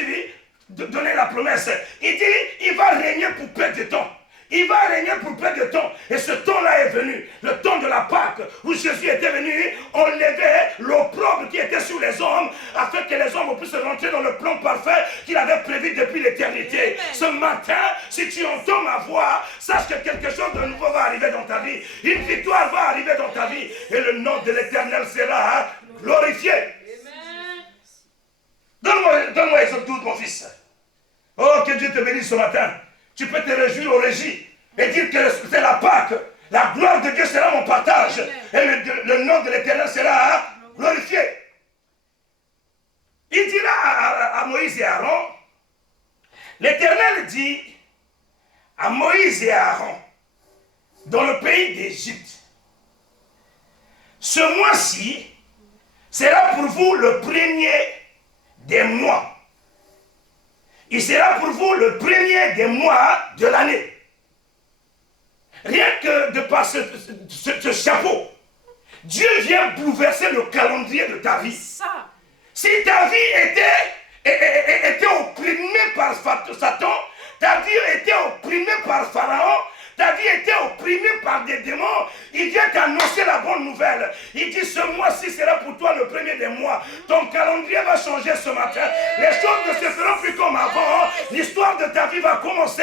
donné la promesse. Il dit, il va régner pour peu de temps. Il va régner pour peu de temps. Et ce temps-là est venu, le temps de la Pâque, où Jésus était venu enlever l'opprobre qui était sur les hommes, afin que les hommes puissent rentrer dans le plan parfait qu'il avait prévu depuis l'éternité. Ce matin, si tu entends ma voix, sache que quelque chose de nouveau va arriver dans ta vie. Une victoire va arriver dans ta vie. Et le nom de l'Éternel sera glorifié. Donne-moi Exode 12, mon fils. Oh, que Dieu te bénisse ce matin. Tu peux te réjouir au régie et dire que c'est la Pâque. La gloire de Dieu sera mon partage. Et le nom de l'Éternel sera glorifié. Il dira à Moïse et à Aaron, l'Éternel dit à Moïse et à Aaron, dans le pays d'Égypte, ce mois-ci sera pour vous le premier des mois. Il sera pour vous le premier des mois de l'année. Rien que de par ce chapeau, Dieu vient bouleverser le calendrier de ta vie. Ça. Si ta vie était opprimée par Satan, ta vie était opprimée par Pharaon, ta vie était opprimée par des démons, il vient t'annoncer la bonne nouvelle. Il dit, ce mois-ci sera pour toi le premier des mois. Ton calendrier va changer ce matin. Les choses ne se feront plus comme avant. L'histoire de ta vie va commencer.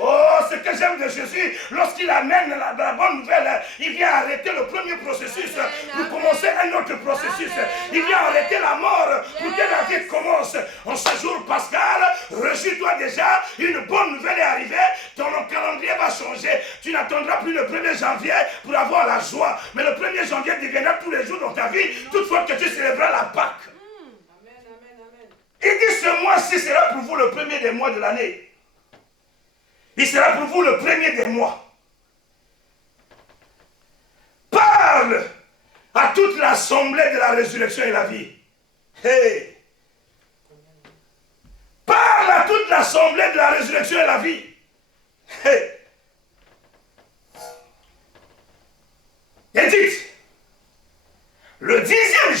Oh, ce que j'aime de Jésus, lorsqu'il amène la bonne nouvelle, il vient arrêter le premier processus pour commencer un autre processus. Il vient arrêter la mort pour que la vie commence. En ce jour pascal, réjouis-toi déjà, une bonne nouvelle est arrivée, ton calendrier va changer. Tu n'attendras plus le 1er janvier pour avoir la joie. Mais le 1er janvier deviendra tous les jours dans ta vie, toutefois que tu célébreras la Pâque. Amen, amen, amen. Il dit, ce mois-ci sera pour vous le premier des mois de l'année. Il sera pour vous le premier des mois. Parle à toute l'assemblée de la résurrection et la vie. Hey! Parle à toute l'assemblée de la résurrection et la vie. Hey! Et dites, le 10e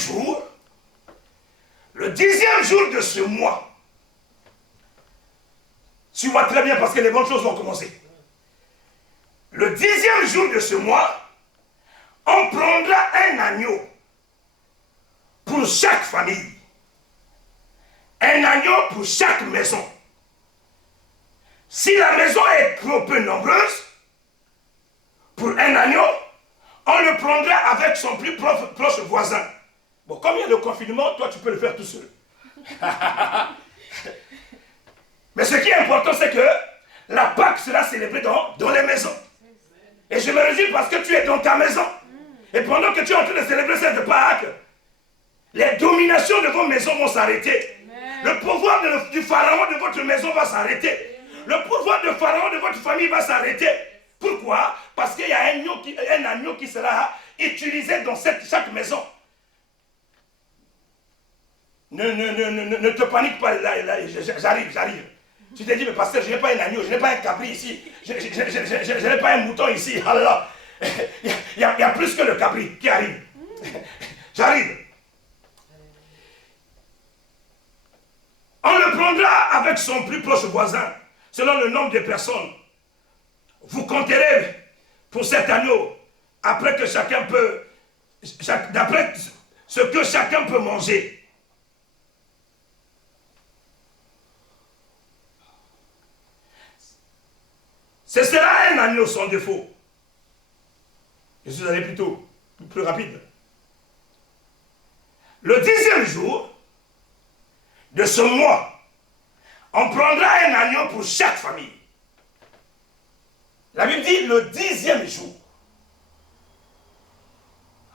jour de ce mois, suis-moi très bien parce que les bonnes choses vont commencer. Le 10e jour de ce mois, on prendra un agneau pour chaque famille. Un agneau pour chaque maison. Si la maison est trop peu nombreuse, pour un agneau, on le prendra avec son plus proche voisin. Bon, comme il y a le confinement, toi tu peux le faire tout seul. Mais ce qui est important, c'est que la Pâque sera célébrée dans les maisons. Et je me réjouis parce que tu es dans ta maison. Et pendant que tu es en train de célébrer cette Pâque, les dominations de vos maisons vont s'arrêter. Le pouvoir du pharaon de votre maison va s'arrêter. Le pouvoir de pharaon de votre famille va s'arrêter. Pourquoi? Parce qu'il y a un agneau qui sera utilisé dans chaque maison. Ne te panique pas, là, j'arrive. Tu te dis, mais pasteur, je n'ai pas un agneau, je n'ai pas un cabri ici, je n'ai pas un mouton ici. Ah là là. Il y a plus que le cabri qui arrive. J'arrive. On le prendra avec son plus proche voisin, selon le nombre de personnes. Vous compterez pour cet agneau, d'après ce que chacun peut manger. Ce sera un agneau sans défaut. Je suis allé plutôt plus rapide. Le 10e jour de ce mois, on prendra un agneau pour chaque famille. La Bible dit le 10e jour.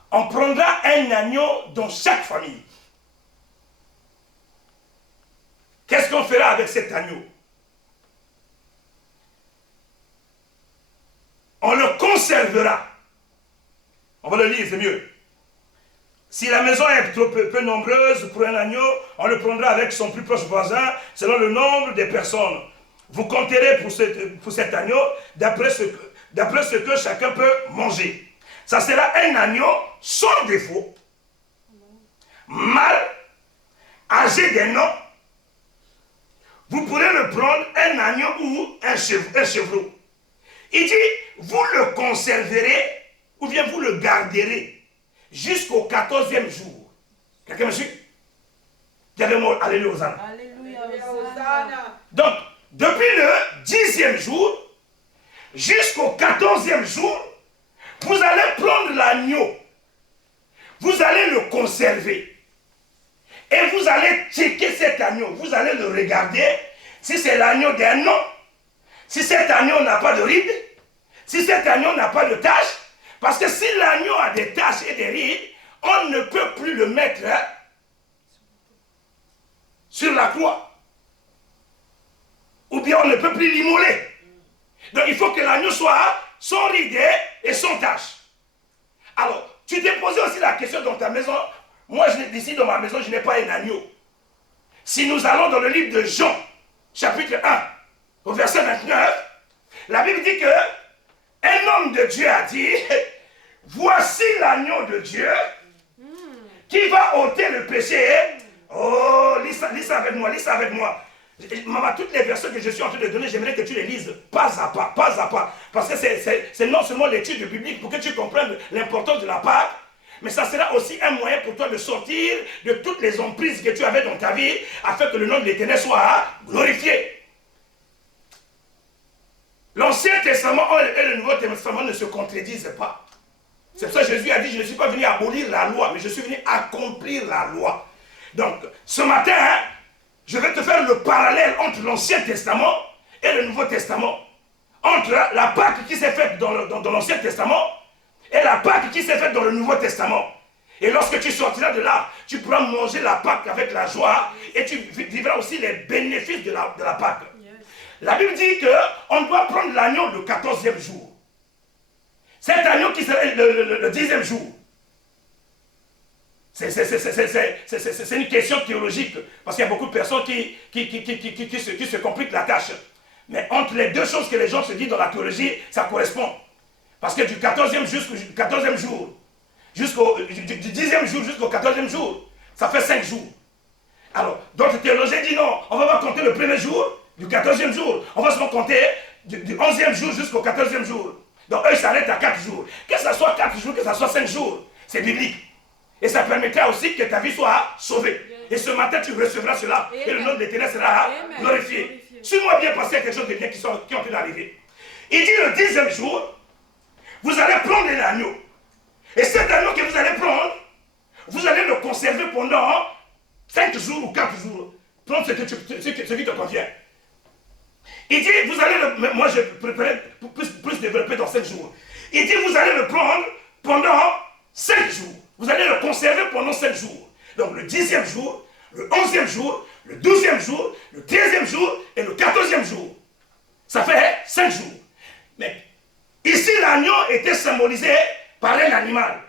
On prendra un agneau dans chaque famille. Qu'est-ce qu'on fera avec cet agneau? On le conservera. On va le lire, c'est mieux. Si la maison est trop peu nombreuse pour un agneau, on le prendra avec son plus proche voisin, selon le nombre de personnes. Vous compterez pour cet agneau d'après ce que chacun peut manger. Ça sera un agneau sans défaut, mâle, âgé d'un an. Vous pourrez le prendre un agneau ou un chevreau. Il dit, vous le conserverez ou bien vous le garderez jusqu'au 14e jour. Quelqu'un me suit? Dites-moi, alléluia, Hosanna. Alléluia, Hosanna. Donc, depuis le 10e jour jusqu'au 14e jour, vous allez prendre l'agneau, vous allez le conserver et vous allez checker cet agneau, vous allez le regarder si c'est l'agneau d'un an, si cet agneau n'a pas de rides, si cet agneau n'a pas de taches, parce que si l'agneau a des taches et des rides, on ne peut plus le mettre sur la croix. Ou bien on ne peut plus l'immoler. Donc il faut que l'agneau soit sans rides et sans taches. Alors, tu t'es posé aussi la question dans ta maison. Moi, ici dans ma maison, je n'ai pas un agneau. Si nous allons dans le livre de Jean, chapitre 1, au verset 29, la Bible dit que un homme de Dieu a dit, voici l'agneau de Dieu qui va ôter le péché. Oh, lis ça avec moi, lis ça avec moi. Maman, toutes les versets que je suis en train de donner, j'aimerais que tu les lises pas à pas, pas à pas. Parce que c'est non seulement l'étude biblique pour que tu comprennes l'importance de la Pâque, mais ça sera aussi un moyen pour toi de sortir de toutes les emprises que tu avais dans ta vie, afin que le nom de l'Éternel soit glorifié. L'Ancien Testament et le Nouveau Testament ne se contredisent pas. C'est pour ça que Jésus a dit, je ne suis pas venu abolir la loi, mais je suis venu accomplir la loi. Donc, ce matin, je vais te faire le parallèle entre l'Ancien Testament et le Nouveau Testament. Entre la Pâque qui s'est faite dans l'Ancien Testament et la Pâque qui s'est faite dans le Nouveau Testament. Et lorsque tu sortiras de là, tu pourras manger la Pâque avec la joie et tu vivras aussi les bénéfices de la Pâque. La Bible dit qu'on doit prendre l'agneau le 14e jour. Cet agneau qui serait le 10e jour. C'est une question théologique, parce qu'il y a beaucoup de personnes qui se compliquent la tâche. Mais entre les deux choses que les gens se disent dans la théologie, ça correspond. Parce que du 14e jour, du 10e jour jusqu'au 14e jour, ça fait 5 jours. Alors, d'autres théologiens disent non, on va pas compter le premier jour, du 14e jour, on va seulement compter du 11e jour jusqu'au 14e jour. Donc eux, ils s'arrêtent à 4 jours. Que ce soit 4 jours, que ce soit 5 jours, c'est biblique. Et ça permettra aussi que ta vie soit sauvée. Et ce matin, tu recevras cela. Et le nom de l'Éternel sera glorifié. Suis-moi bien, parce qu'il y a quelque chose de bien qui ont pu arriver. Il dit le 10e jour, vous allez prendre l'agneau. Et cet agneau que vous allez prendre, vous allez le conserver pendant 5 jours ou 4 jours. Prends ce qui te convient. Il dit, vous allez le... Moi, je préfère plus développer dans 5 jours. Il dit, vous allez le prendre pendant 5 jours. Vous allez le conserver pendant 5 jours. Donc le 10e jour, le 11e jour, le 12e jour, le 13e jour et le 14e jour. Ça fait 5 jours. Mais ici, l'agneau était symbolisé par un animal.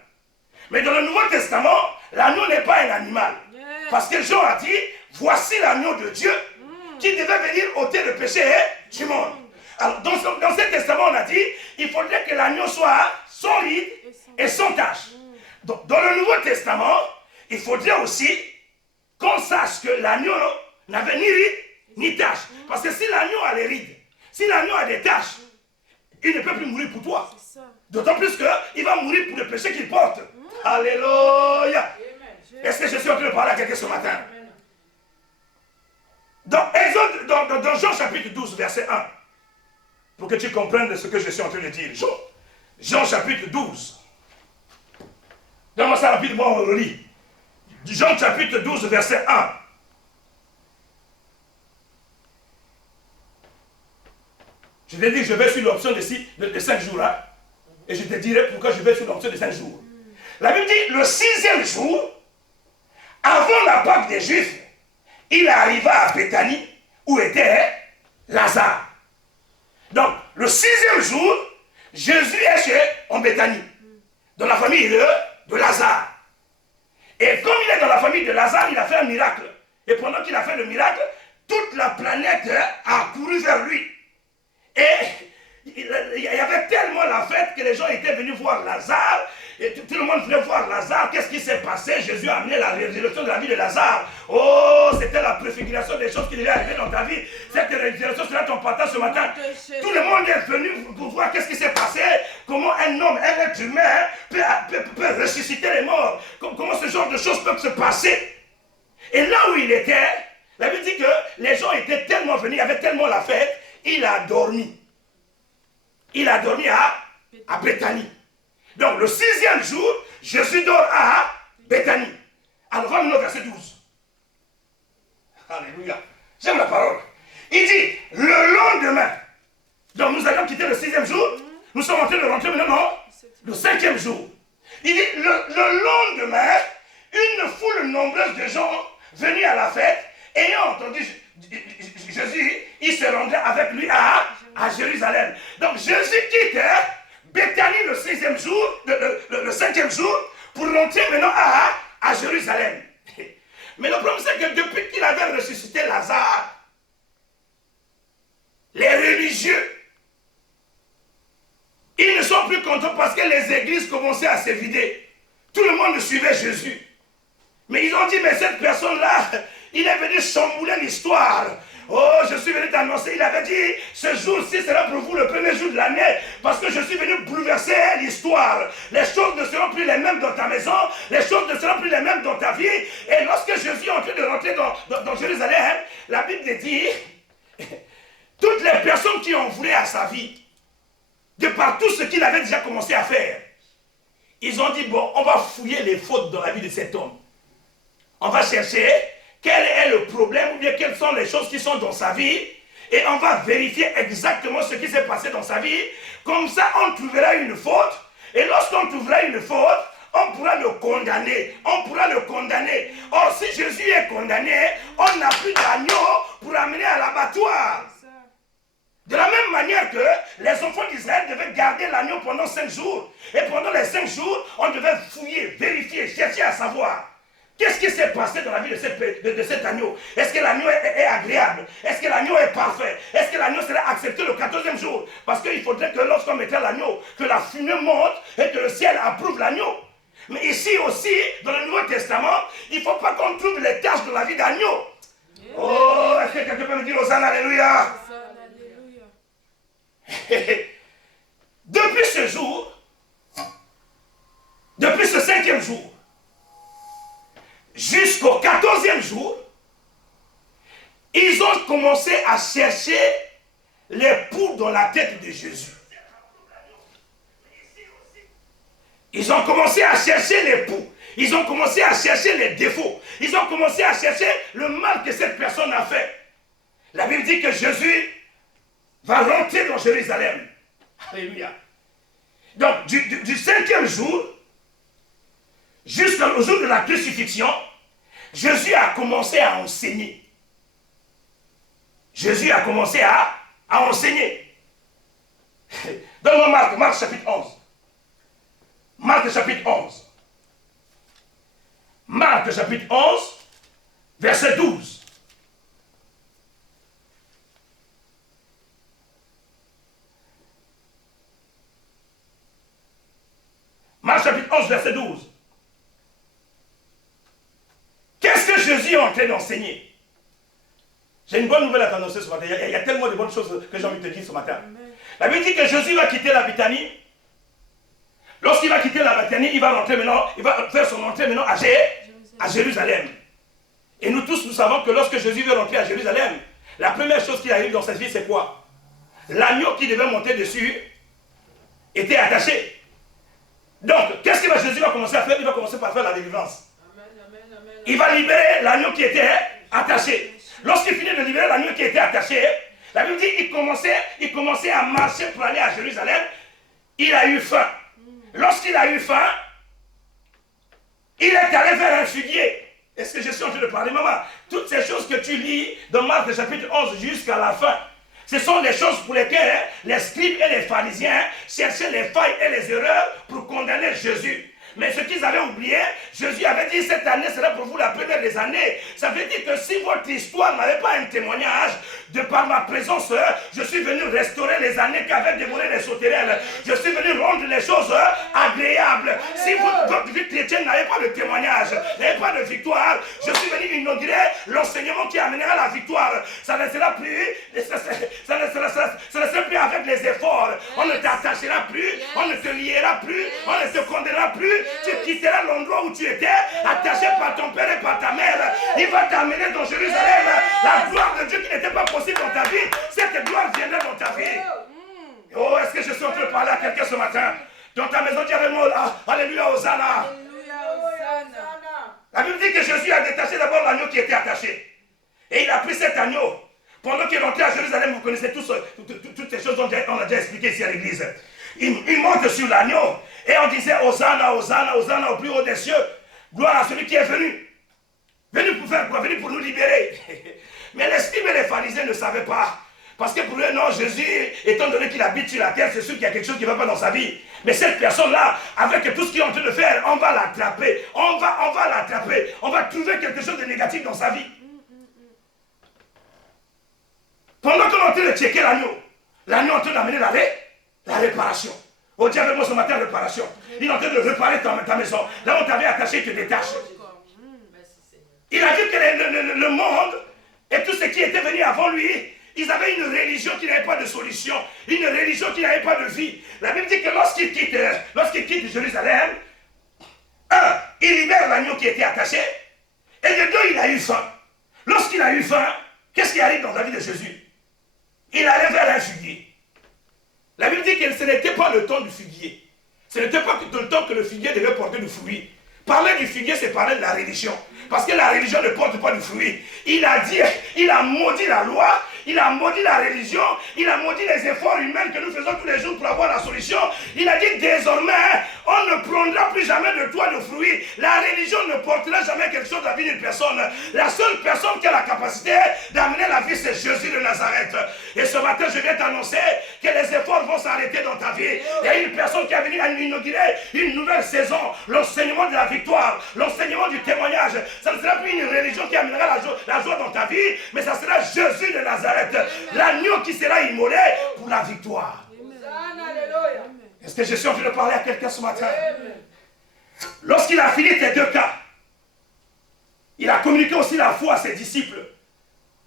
Mais dans le Nouveau Testament, l'agneau n'est pas un animal. Parce que Jean a dit, voici l'agneau de Dieu qui devait venir ôter le péché du monde. Alors, dans ce testament, on a dit, il faudrait que l'agneau soit sans ride et sans tache. Donc, dans le Nouveau Testament, il faudrait aussi qu'on sache que l'agneau n'avait ni ride ni tache. Parce que si l'agneau a les rides, si l'agneau a des taches, il ne peut plus mourir pour toi. D'autant plus qu'il va mourir pour le péché qu'il porte. Alléluia. Est-ce que je suis en train de parler à quelqu'un ce matin? Dans Jean chapitre 12, verset 1, pour que tu comprennes ce que je suis en train de dire. Jean chapitre 12. Donne-moi ça rapidement, on relit. Jean chapitre 12, verset 1. Je te dis, je vais sur l'option de 5 jours. Hein, et je te dirai pourquoi je vais sur l'option de 5 jours. La Bible dit, le 6e jour, avant la Pâque des Juifs, il arriva à Béthanie, où était Lazare. Donc, le 6e jour, Jésus est en Béthanie, dans la famille de Lazare. Et comme il est dans la famille de Lazare, il a fait un miracle. Et pendant qu'il a fait le miracle, toute la planète a couru vers lui. Et il y avait tellement la fête que les gens étaient venus voir Lazare. Et tout le monde voulait voir Lazare. Qu'est-ce qui s'est passé? Jésus a amené la résurrection de la vie de Lazare. Oh, c'était la préfiguration des choses qui devaient arriver dans ta vie. Cette résurrection sera ton partage ce matin. Tout le monde est venu pour voir qu'est-ce qui s'est passé. Comment un homme, un être humain peut ressusciter les morts. Comment ce genre de choses peuvent se passer. Et là où il était, la Bible dit que les gens étaient tellement venus, il y avait tellement la fête, il a dormi. Il a dormi à Béthanie. Donc le 6e jour, Jésus dort à Béthanie. Alors va maintenant au verset 12. Alléluia. J'aime la parole. Il dit, le lendemain, donc nous allons quitter le 6e jour, nous sommes en train de rentrer maintenant le 5e jour. Il dit, le lendemain, une foule nombreuse de gens venus à la fête, ayant entendu Jésus, ils se rendaient avec lui à Jérusalem. Donc Jésus quitte Béthanie le 6e jour, le 5e jour, pour rentrer maintenant à Jérusalem. Mais le problème c'est que depuis qu'il avait ressuscité Lazare, les religieux, ils ne sont plus contents parce que les églises commençaient à se vider. Tout le monde suivait Jésus. Mais ils ont dit, mais cette personne-là, il est venu chambouler l'histoire. Oh, je suis venu t'annoncer. Il avait dit, ce jour-ci sera pour vous le premier jour de l'année, parce que je suis venu bouleverser l'histoire. Les choses ne seront plus les mêmes dans ta maison, les choses ne seront plus les mêmes dans ta vie. Et lorsque Jésus est en train de rentrer dans Jérusalem, la Bible dit, toutes les personnes qui ont voulu à sa vie, de par tout ce qu'il avait déjà commencé à faire, ils ont dit, bon, on va fouiller les fautes dans la vie de cet homme. On va chercher quel est le problème ou bien quelles sont les choses qui sont dans sa vie et on va vérifier exactement ce qui s'est passé dans sa vie. Comme ça, on trouvera une faute et lorsqu'on trouvera une faute, on pourra le condamner. On pourra le condamner. Or, si Jésus est condamné, on n'a plus d'agneau pour amener à l'abattoir. De la même manière que les enfants d'Israël devaient garder l'agneau pendant 5 jours. Et pendant les 5 jours, on devait fouiller, vérifier, chercher à savoir. Qu'est-ce qui s'est passé dans la vie de cet agneau? Est-ce que l'agneau est agréable? Est-ce que l'agneau est parfait? Est-ce que l'agneau sera accepté le 14e jour? Parce qu'il faudrait que lorsqu'on mettait l'agneau, que la fumée monte et que le ciel approuve l'agneau. Mais ici aussi, dans le Nouveau Testament, il ne faut pas qu'on trouve les tâches de la vie d'agneau. Oh, est-ce que quelqu'un peut me dire Hosanna, alléluia? Depuis ce jour, depuis ce 5e jour, jusqu'au 14e jour, ils ont commencé à chercher les poux dans la tête de Jésus. Ils ont commencé à chercher les poux. Ils ont commencé à chercher les défauts. Ils ont commencé à chercher le mal que cette personne a fait. La Bible dit que Jésus va rentrer dans Jérusalem. Alléluia. Donc, du 5e jour jusqu'au jour de la crucifixion, Jésus a commencé à enseigner. Jésus a commencé à enseigner. Donne-moi Marc chapitre 11. Marc chapitre 11. Marc chapitre 11, verset 12. Marc chapitre 11, verset 12. Qu'est-ce que Jésus est en train d'enseigner? J'ai une bonne nouvelle à t'annoncer ce matin. Il y a tellement de bonnes choses que j'ai envie de te dire ce matin. La Bible dit que Jésus va quitter la Béthanie. Lorsqu'il va quitter la Béthanie, il va rentrer maintenant, il va faire son entrée maintenant à Jérusalem. Et nous tous, nous savons que lorsque Jésus veut rentrer à Jérusalem, la première chose qui arrive dans sa vie, c'est quoi? L'agneau qui devait monter dessus était attaché. Donc, qu'est-ce que Jésus va commencer à faire? Il va commencer par faire la délivrance. Il va libérer l'agneau qui était attaché. Lorsqu'il finit de libérer l'agneau qui était attaché, la Bible dit qu'il commençait à marcher pour aller à Jérusalem. Il a eu faim. Lorsqu'il a eu faim, il est allé vers un figuier. Est-ce que je suis en train de parler, maman? Toutes ces choses que tu lis dans Marc chapitre 11 jusqu'à la fin, ce sont des choses pour lesquelles les scribes et les pharisiens cherchaient les failles et les erreurs pour condamner Jésus. Mais ce qu'ils avaient oublié, Jésus avait dit cette année sera pour vous la première des années. Ça veut dire que si votre histoire n'avait pas un témoignage, de par ma présence, je suis venu restaurer les années qu'avaient dévoré les sauterelles. Je suis venu rendre les choses agréables. Si votre vie chrétienne n'avait pas de témoignage, n'avait pas de victoire, je suis venu inaugurer l'enseignement qui amènera la victoire. Ça ne sera plus, ça ne sera plus avec les efforts. On ne t'attachera plus, on ne te liera plus, on ne te condamnera plus. Tu quitteras l'endroit où tu étais, attaché par ton père et par ta mère. Il va t'amener dans Jérusalem. La gloire de Dieu qui n'était pas possible dans ta vie, cette gloire viendra dans ta vie. Oh, est-ce que je suis en train de parler à quelqu'un ce matin? Dans ta maison, dis avec moi, alléluia, Hosanna. La Bible dit que Jésus a détaché d'abord l'agneau qui était attaché. Et il a pris cet agneau. Pendant qu'il rentrait à Jérusalem, vous connaissez tous toutes ces choses dont on a déjà expliqué ici à l'église. Il monte sur l'agneau et on disait Hosanna, Hosanna, Hosanna au plus haut des cieux. Gloire à celui qui est venu. Venu pour faire quoi? Venu pour nous libérer. Mais les scribes et les pharisiens ne savaient pas. Parce que pour eux, non, Jésus, étant donné qu'il habite sur la terre, c'est sûr qu'il y a quelque chose qui ne va pas dans sa vie. Mais cette personne-là, avec tout ce qu'il est en train de faire, on va l'attraper. On va l'attraper. On va trouver quelque chose de négatif dans sa vie. Pendant qu'on est en train de checker l'agneau est en train d'amener la réparation. Oh, dis avec moi ce matin, réparation. Il est en train de réparer ta maison. Là où on t'avait attaché, il te détache. Il a vu que le monde et tout ce qui était venu avant lui, ils avaient une religion qui n'avait pas de solution, une religion qui n'avait pas de vie. La Bible dit que lorsqu'il quitte Jérusalem, il libère l'agneau qui était attaché, et de deux, il a eu faim. Lorsqu'il a eu faim, qu'est-ce qui arrive dans la vie de Jésus? Il allait vers un figuier. La Bible dit que ce n'était pas le temps du figuier. Ce n'était pas le temps que le figuier devait porter du fruit. Parler du figuier, c'est parler de la religion. Parce que la religion ne porte pas du fruit. Il a dit, il a maudit la loi, il a maudit la religion, il a maudit les efforts humains que nous faisons tous les jours pour avoir la solution. Il a dit désormais, on ne prendra plus jamais de toi de fruits. La religion ne portera jamais quelque chose dans la vie d'une personne. La seule personne qui a la capacité d'amener la vie, c'est Jésus de Nazareth. Et ce matin, je viens t'annoncer que les efforts vont s'arrêter dans ta vie. Il y a une personne qui a venu inaugurer une nouvelle saison, l'enseignement de la victoire, l'enseignement du témoignage. Ça ne sera plus une religion qui amènera la joie dans ta vie, mais ça sera Jésus de Nazareth, l'agneau qui sera immolé pour la victoire. Est-ce que je suis en train de parler à quelqu'un ce matin? Lorsqu'il a fini ces deux cas, il a communiqué aussi la foi à ses disciples.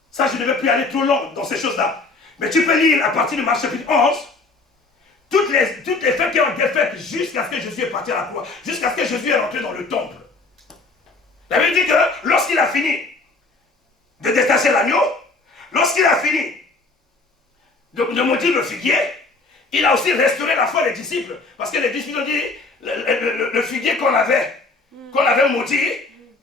Ça, je ne vais plus aller trop long dans ces choses-là. Mais tu peux lire à partir de Marc chapitre 11, toutes les fêtes qui ont été faites jusqu'à ce que Jésus est parti à la croix, jusqu'à ce que Jésus est rentré dans le temple. La Bible dit que lorsqu'il a fini de détacher l'agneau, lorsqu'il a fini de maudire le figuier, il a aussi restauré la foi des disciples. Parce que les disciples ont dit, le figuier qu'on avait maudit,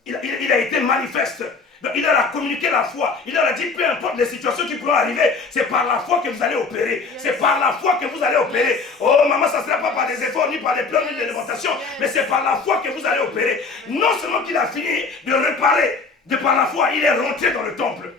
il a été manifeste. Donc il leur a communiqué la foi. Il leur a dit, peu importe les situations qui pourront arriver, c'est par la foi que vous allez opérer. C'est par la foi que vous allez opérer. Oh maman, ça ne sera pas par des efforts, ni par des plans, ni des limitations, mais c'est par la foi que vous allez opérer. Non seulement qu'il a fini de réparer, de par la foi, il est rentré dans le temple.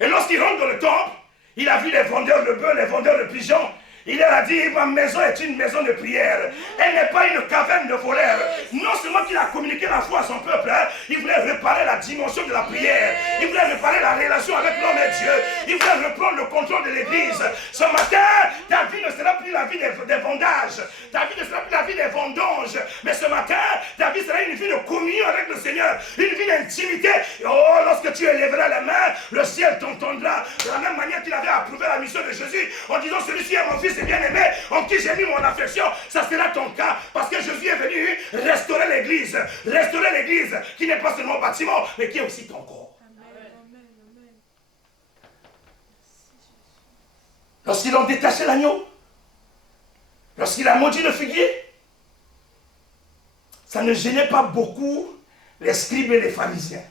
Et lorsqu'il rentre dans le temple, il a vu les vendeurs de bœufs, les vendeurs de pigeons. Il leur a dit, ma maison est une maison de prière. Elle n'est pas une caverne de voleurs. Non seulement qu'il a communiqué la foi à son peuple, il voulait réparer la dimension de la prière. Il voulait réparer la relation avec l'homme et Dieu. Il voulait reprendre le contrôle de l'église. Ce matin, ta vie ne sera plus la vie des vendages. Ta vie ne sera plus la vie des vendanges. Mais ce matin, ta vie sera une vie de communion avec le Seigneur. Une vie d'intimité. Oh, lorsque tu élèveras les mains, le ciel t'entendra. De la même manière qu'il avait approuvé la mission de Jésus en disant, celui-ci est mon fils bien-aimé, en qui j'ai mis mon affection, ça sera ton cas, parce que Jésus est venu restaurer l'église qui n'est pas seulement bâtiment, mais qui est aussi ton corps. Lorsqu'ils ont détaché l'agneau, lorsqu'il a maudit le figuier, ça ne gênait pas beaucoup les scribes et les pharisiens.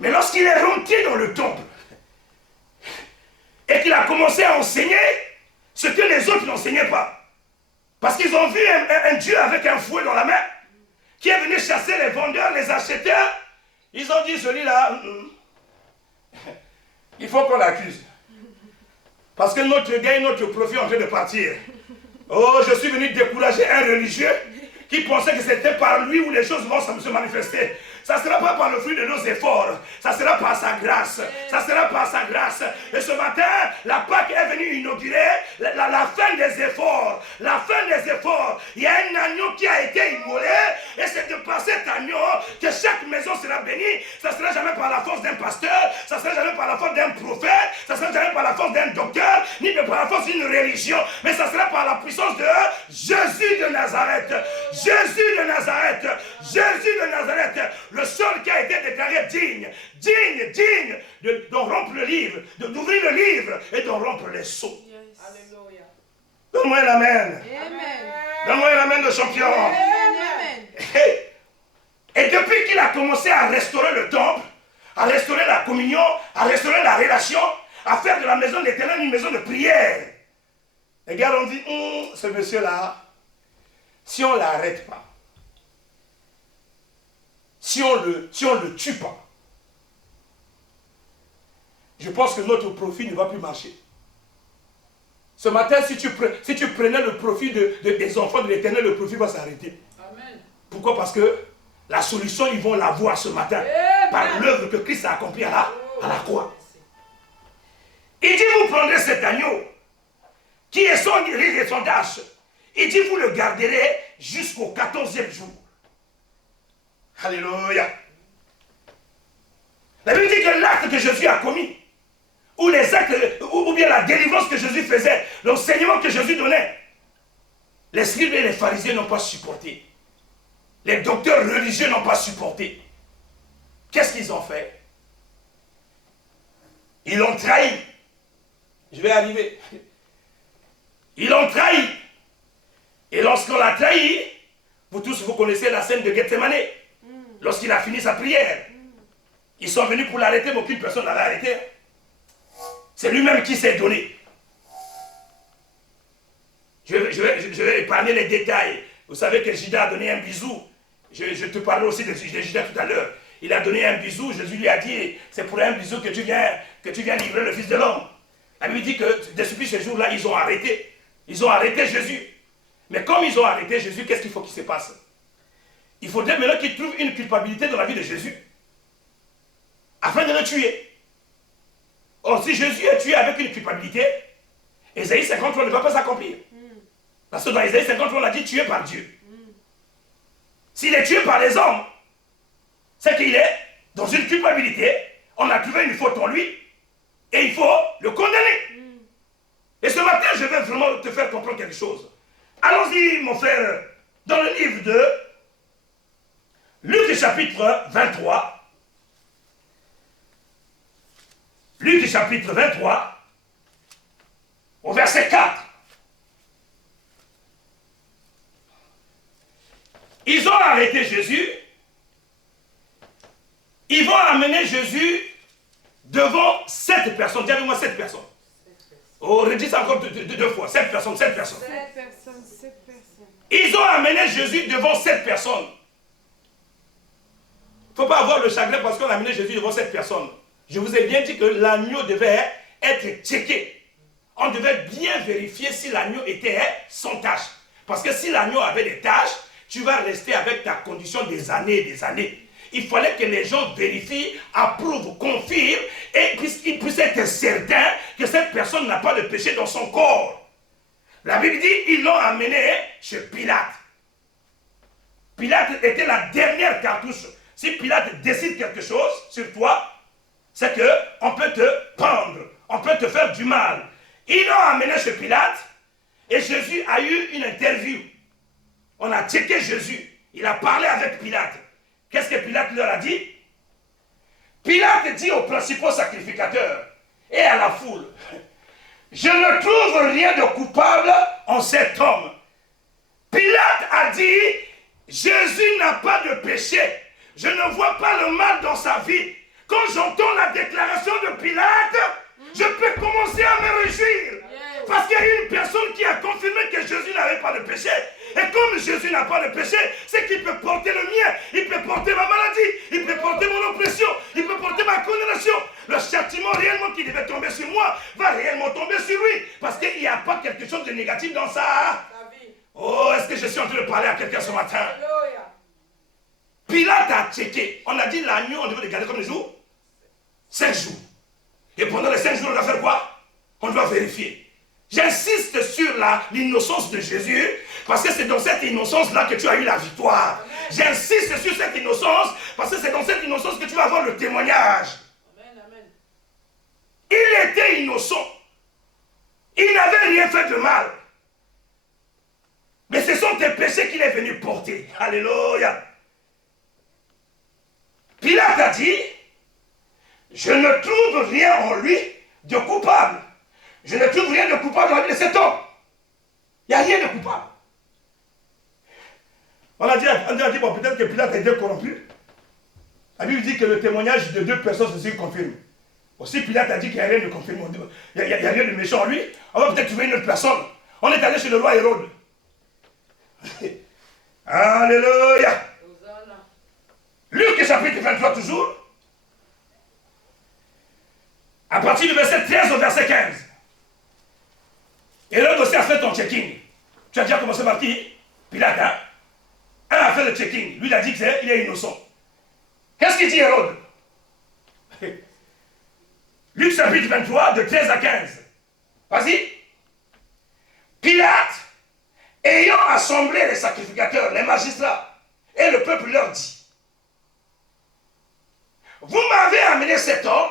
Mais lorsqu'il est rentré dans le temple, et qu'il a commencé à enseigner ce que les autres n'enseignaient pas. Parce qu'ils ont vu un Dieu avec un fouet dans la main, qui est venu chasser les vendeurs, les acheteurs. Ils ont dit, celui-là, il faut qu'on l'accuse. Parce que notre gain, notre profit est en train de partir. Oh, je suis venu décourager un religieux qui pensait que c'était par lui où les choses vont se manifester. Ça ne sera pas par le fruit de nos efforts. Ça sera par sa grâce. Ça sera par sa grâce. Et ce matin, la Pâque est venue inaugurer la fin des efforts. La fin des efforts. Il y a un agneau qui a été immolé. Et c'est de par cet agneau que chaque maison sera bénie. Ça ne sera jamais par la force d'un pasteur. Ça ne sera jamais par la force d'un prophète. Ça ne sera jamais par la force d'un docteur. Ni par la force d'une religion. Mais ça sera par la puissance de Jésus de Nazareth. Jésus de Nazareth. Jésus de Nazareth. Le seul qui a été déclaré digne de rompre le livre, d'ouvrir le livre et de rompre les sceaux. Yes. Alléluia. Donne-moi un amen. Amen. Donne-moi un amen de champion. Amen. Et depuis qu'il a commencé à restaurer le temple, à restaurer la communion, à restaurer la relation, à faire de la maison de l'Éternel une maison de prière, les gars ont dit, ce monsieur-là, si on ne l'arrête pas, si on le tue pas, je pense que notre profit ne va plus marcher. Ce matin, si tu prenais le profit des enfants de l'Éternel, le profit va s'arrêter. Amen. Pourquoi? Parce que la solution, ils vont la voir ce matin. Amen. Par l'œuvre que Christ a accomplie à la croix. Il dit, vous prendrez cet agneau, qui est sans rire et sans tache. Il dit, vous le garderez jusqu'au 14e jour. Alléluia. La Bible dit que l'acte que Jésus a commis, ou les actes, ou bien la délivrance que Jésus faisait, l'enseignement que Jésus donnait, les scribes et les pharisiens n'ont pas supporté. Les docteurs religieux n'ont pas supporté. Qu'est-ce qu'ils ont fait? Ils l'ont trahi. Je vais arriver. Ils l'ont trahi. Et lorsqu'on l'a trahi, vous tous vous connaissez la scène de Gethsemane. Lorsqu'il a fini sa prière, ils sont venus pour l'arrêter, mais aucune personne ne l'avait arrêté. C'est lui-même qui s'est donné. Je vais épargner les détails. Vous savez que Judas a donné un bisou. Je te parlais aussi de Judas tout à l'heure. Il a donné un bisou. Jésus lui a dit, c'est pour un bisou que tu viens livrer le Fils de l'homme. La Bible dit que depuis ce jour-là, ils ont arrêté. Ils ont arrêté Jésus. Mais comme ils ont arrêté Jésus, qu'est-ce qu'il faut qu'il se passe? Il faudrait maintenant qu'ils trouvent une culpabilité dans la vie de Jésus, afin de le tuer. Or, si Jésus est tué avec une culpabilité, Ésaïe 53 ne va pas s'accomplir. Parce que dans Ésaïe 53, on a dit tué par Dieu. S'il est tué par les hommes, c'est qu'il est dans une culpabilité, on a trouvé une faute en lui, et il faut le condamner. Et ce matin, je vais vraiment te faire comprendre quelque chose. Allons-y, mon frère, dans le livre de Luc chapitre 23. Luc chapitre 23, au verset 4. Ils ont arrêté Jésus. Ils vont amener Jésus devant 7 personnes. Dis avec moi 7 personnes. Oh, redis ça encore deux fois. 7 personnes, 7 personnes. 7 personnes, 7 personnes. Ils ont amené Jésus devant 7 personnes. Il ne faut pas avoir le chagrin parce qu'on a amené Jésus devant 7 personnes. Je vous ai bien dit que l'agneau devait être checké. On devait bien vérifier si l'agneau était sans tache. Parce que si l'agneau avait des taches, tu vas rester avec ta condition des années et des années. Il fallait que les gens vérifient, approuvent, confirment, et qu'ils puissent être certains que cette personne n'a pas de péché dans son corps. La Bible dit, ils l'ont amené chez Pilate. Pilate était la dernière cartouche. Si Pilate décide quelque chose sur toi, c'est qu'on peut te pendre, on peut te faire du mal. Ils l'ont amené chez Pilate, et Jésus a eu une interview. On a checké Jésus, il a parlé avec Pilate. Qu'est-ce que Pilate leur a dit? Pilate dit aux principaux sacrificateurs et à la foule, je ne trouve rien de coupable en cet homme. Pilate a dit, Jésus n'a pas de péché. Je ne vois pas le mal dans sa vie. Quand j'entends la déclaration de Pilate, je peux commencer à me réjouir. Parce qu'il y a une personne qui a confirmé que Jésus n'avait pas de péché. Et comme Jésus n'a pas de péché, c'est qu'il peut porter le mien. Il peut porter ma maladie. Il peut porter mon oppression. Il peut porter ma condamnation. Le châtiment réellement qui devait tomber sur moi va réellement tomber sur lui. Parce qu'il n'y a pas quelque chose de négatif dans ça. Oh, est-ce que je suis en train de parler à quelqu'un ce matin? Pilate a checké. On a dit l'agneau, on devait le garder comme les jours 5 jours. Et pendant les 5 jours, on doit faire quoi? On doit vérifier. J'insiste sur l'innocence de Jésus, parce que c'est dans cette innocence-là que tu as eu la victoire. J'insiste sur cette innocence, parce que c'est dans cette innocence que tu vas avoir le témoignage. Amen, amen. Il était innocent. Il n'avait rien fait de mal. Mais ce sont tes péchés qu'il est venu porter. Alléluia. Pilate a dit, je ne trouve rien en lui de coupable. Je ne trouve rien de coupable dans la vie de cet homme. Il n'y a rien de coupable. On a dit bon, peut-être que Pilate a été corrompu. La Bible dit que le témoignage de 2 personnes se confirme. Aussi, Pilate a dit qu'il n'y a rien de confirmé. Il n'y a rien de méchant en lui. On va peut-être trouver une autre personne. On est allé chez le roi Hérode. Alléluia. Luc chapitre 23 toujours. À partir du verset 13 au verset 15. Hérode aussi a fait ton checking. Tu as déjà commencé par qui? Pilate, hein? Un a fait le checking. Lui, il a dit qu'il est innocent. Qu'est-ce qu'il dit, Hérode? Luc chapitre 23, de 13 à 15. Vas-y. Pilate, ayant assemblé les sacrificateurs, les magistrats, et le peuple leur dit, vous m'avez amené cet homme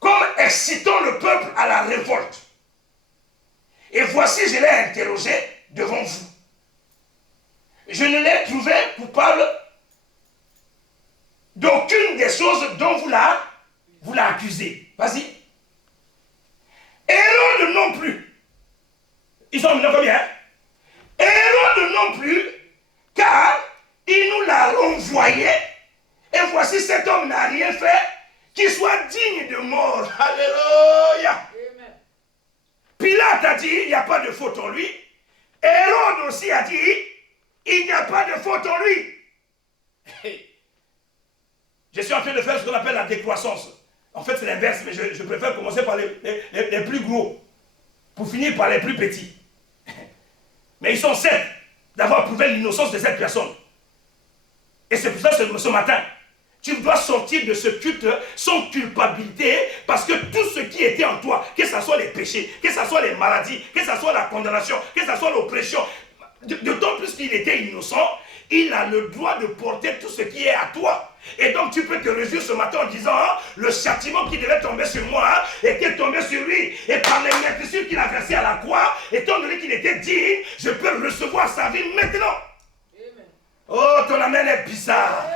comme excitant le peuple à la révolte. Et voici, je l'ai interrogé devant vous. Je ne l'ai trouvé coupable d'aucune des choses dont vous l'a accusé. Vas-y. Hérode non plus. Ils sont maintenant combien? Hérode non plus, car il nous l'a renvoyé. Et voici, cet homme n'a rien fait qui soit digne de mort. Alléluia. Amen. Pilate a dit, il n'y a pas de faute en lui. Hérode aussi a dit, il n'y a pas de faute en lui. Je suis en train de faire ce qu'on appelle la décroissance. En fait, c'est l'inverse, mais je préfère commencer par les plus gros, pour finir par les plus petits. Mais ils sont 7 d'avoir prouvé l'innocence de cette personne. Et c'est pour ça que ce matin, tu dois sortir de ce culte sans culpabilité, parce que tout ce qui était en toi, que ce soit les péchés, que ce soit les maladies, que ce soit la condamnation, que ce soit l'oppression, d'autant plus qu'il était innocent, il a le droit de porter tout ce qui est à toi. Et donc tu peux te réjouir ce matin en disant, le châtiment qui devait tomber sur moi était tombé sur lui. Et par les meurtrissures qu'il a versées à la croix, étant donné qu'il était digne, je peux recevoir sa vie maintenant. Amen. Oh, ton amen est bizarre.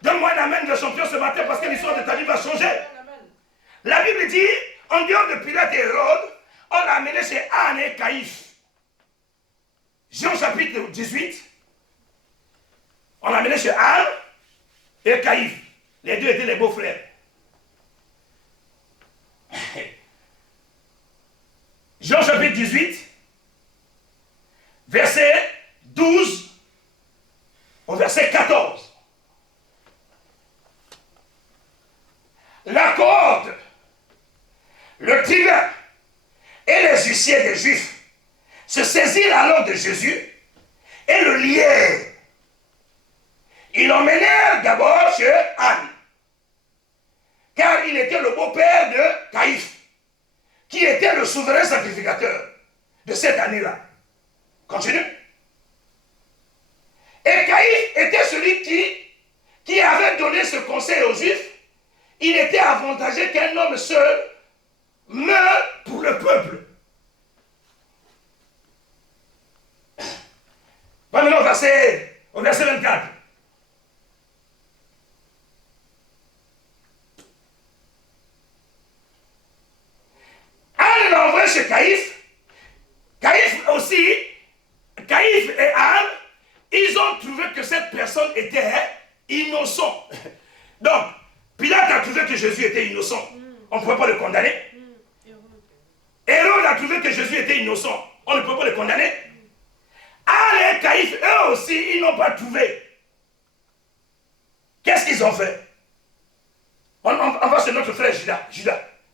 Donne-moi un amen de champion ce matin, parce que l'histoire de ta vie va changer. Amen. La Bible dit, en dehors de Pilate et Hérode, on l'a amené chez Anne et Caïphe. Jean chapitre 18, on l'a amené chez Anne et Caïphe. Les deux étaient les beaux-frères. Jean chapitre 18, verset 12 au verset 14. La cohorte, le tribun et les huissiers des Juifs se saisirent alors de Jésus et le lièrent. Ils l'emmenèrent d'abord chez Anne, car il était le beau-père de Caïphe, qui était le souverain sacrificateur de cette année-là. Continue. Et Caïphe était celui qui avait donné ce conseil aux Juifs. Il était avantageux qu'un homme seul meure pour le peuple. Va maintenant au verset 24. Anne l'a envoyé chez Caïphe. Caïphe aussi, Caïphe et Anne, ils ont trouvé que cette personne était innocent. Donc, Pilate a trouvé que Jésus était innocent. On ne pouvait pas le condamner. Hérode a trouvé que Jésus était innocent. On ne peut pas le condamner. Anne et Caïphe, eux aussi, ils n'ont pas trouvé. Qu'est-ce qu'ils ont fait? On va chez notre frère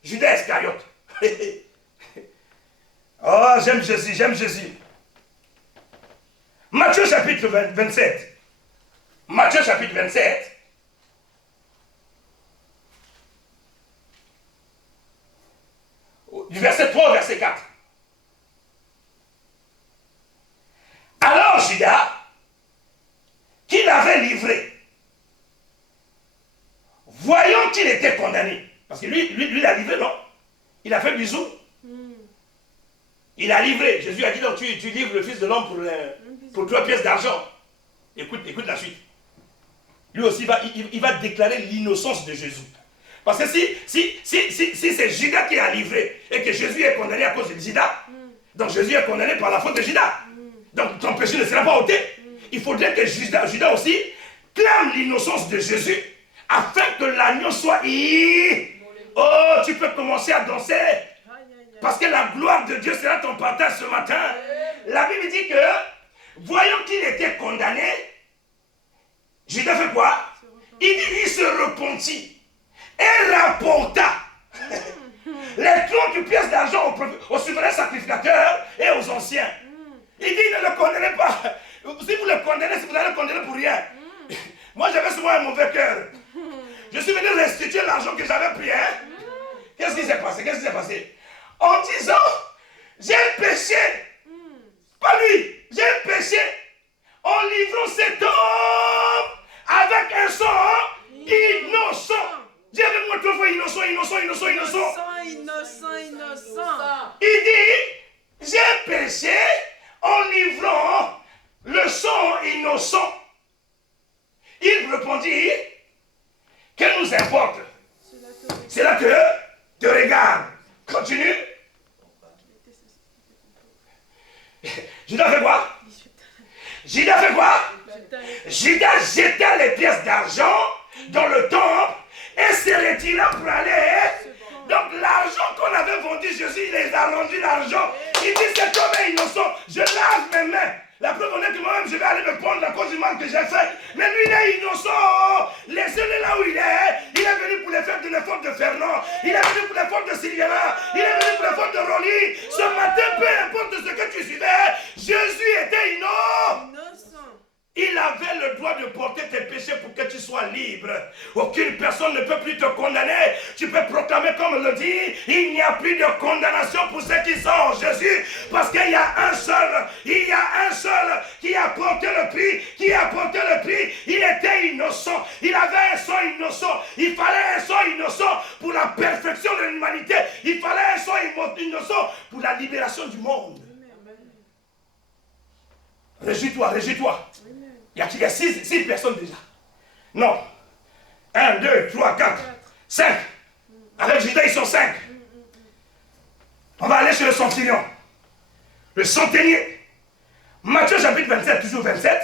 Judas Iscariote. Oh, j'aime Jésus. Matthieu chapitre 27. Matthieu chapitre 27. Du verset 3 au verset 4. Alors Judas, qui l'avait livré, voyant qu'il était condamné, parce que lui l'a livré, non? Il a fait bisou. Il a livré. Jésus a dit, donc tu livres le Fils de l'homme pour 3 pièces d'argent. Écoute la suite. Lui aussi, il va déclarer l'innocence de Jésus. Parce que si c'est Judas qui a livré et que Jésus est condamné à cause de Judas, donc Jésus est condamné par la faute de Judas. Donc ton péché ne sera pas ôté. Il faudrait que Judas aussi clame l'innocence de Jésus afin que l'agneau soit... Oh, tu peux commencer à danser. Parce que la gloire de Dieu sera ton partage ce matin. La Bible dit que, voyant qu'il était condamné, Judas fait quoi? Il se repentit et rapporta les 30 pièces d'argent au souverain sacrificateur et aux anciens. Il dit, ne le condamnez pas. Si vous le condamnez, vous allez le condamner pour rien. Moi, j'avais souvent un mauvais cœur. Je suis venu restituer l'argent que j'avais pris. Qu'est-ce qui s'est passé? En disant, j'ai péché. Pas lui, j'ai péché. En livrant cet homme avec un sang innocent. Dis avec moi 3 fois innocent. Il dit, j'ai péché en livrant le sang innocent. Il répondit, que nous importe? C'est là que te regarde. Continue. Judas fait quoi? Judas jeta les pièces d'argent dans le temple et se retira pour aller. Donc l'argent qu'on avait vendu, Jésus, il les a rendu l'argent. Il dit, cet homme est innocent, je lave mes mains. La preuve en est que moi-même, je vais aller me prendre la cause du mal que j'ai fait. Mais lui, il est innocent. Laissez-le là où il est. Il est venu pour les faire de l'effort de Fernand. personne ne peut plus te condamner. Tu peux proclamer comme le dit, il n'y a plus de condamnation pour ceux qui sont en Jésus. Parce qu'il y a un seul qui a porté le prix, Il était innocent, il avait un sang innocent. Il fallait un sang innocent pour la perfection de l'humanité. Il fallait un sang innocent pour la libération du monde. Réjouis-toi. Il y a 6 personnes déjà. Non. 1, 2, 3, 4, 5. Avec Judas, ils sont 5. On va aller chez le centurion. Le centenier. Matthieu chapitre 27, toujours 27.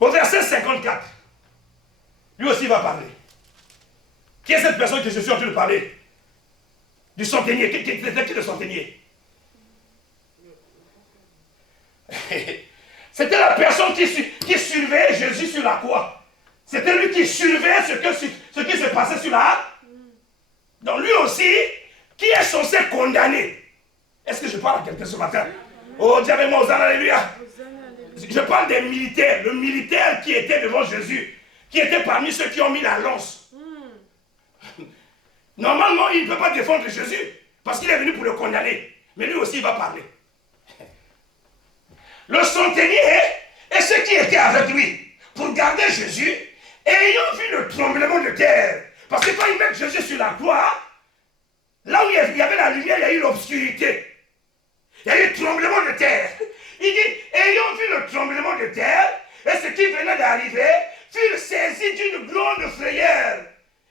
Au verset 54. Lui aussi va parler. Qui est cette personne que je suis en train de parler? Du centenier. Qui est le centenier? C'était la personne qui surveillait Jésus sur la croix. C'était lui qui surveillait ce qui se passait sur la... Donc lui aussi, qui est censé condamner. Est-ce que je parle à quelqu'un ce matin? Oh, dis avec moi, Hosanna, alléluia. Je parle des militaires. Le militaire qui était devant Jésus, qui était parmi ceux qui ont mis la lance. Normalement, il ne peut pas défendre Jésus, parce qu'il est venu pour le condamner. Mais lui aussi, il va parler. Le centenier et ceux qui étaient avec lui pour garder Jésus, ayant vu le tremblement de terre, parce que quand ils mettent Jésus sur la croix, là où il y avait la lumière, il y a eu l'obscurité. Il y a eu le tremblement de terre. Il dit, ayant vu le tremblement de terre, et ce qui venait d'arriver, furent saisis d'une grande frayeur.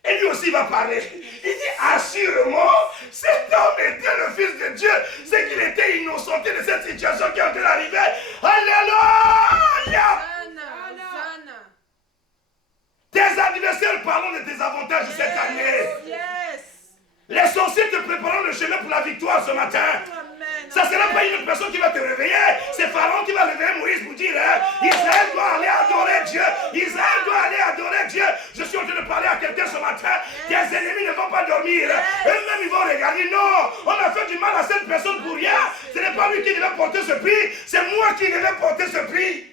Et lui aussi va parler. Il dit, assurément, cet homme était le Fils de Dieu. C'est qu'il était innocenté de cette situation qui est en train d'arriver. Alléluia! Tes adversaires parlent de tes avantages cette année. Les sorciers te préparant le chemin pour la victoire ce matin. Ça ne sera pas une autre personne qui va te réveiller. C'est Pharaon qui va réveiller Moïse pour dire Israël doit aller adorer Dieu. Israël doit aller adorer Dieu. Je suis en train de parler à quelqu'un ce matin. Tes ennemis ne vont pas dormir. Eux-mêmes ils vont regarder. Non, on a fait du mal à cette personne pour rien. Ce n'est pas lui qui devait porter ce prix. C'est moi qui devais porter ce prix.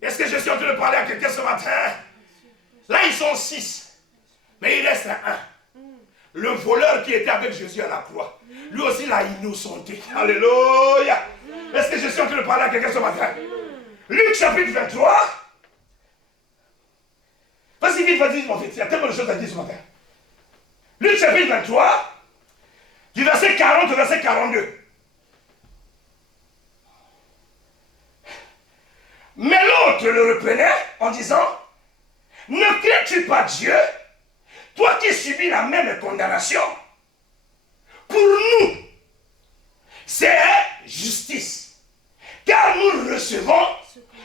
Est-ce que je suis en train de parler à quelqu'un ce matin? Là ils sont 6. Mais il reste un. Le voleur qui était avec Jésus à la croix. Lui aussi l'a innocenté. Alléluia. Est-ce que je suis en train de parler à quelqu'un ce matin? Luc chapitre 23. Vas-y vite, mon fils. Il y a tellement de choses à dire ce matin. Luc chapitre 23. Du verset 40 au verset 42. Mais l'autre le reprenait en disant, ne crains-tu pas Dieu, toi qui subis la même condamnation? Pour nous, c'est justice. Car nous recevons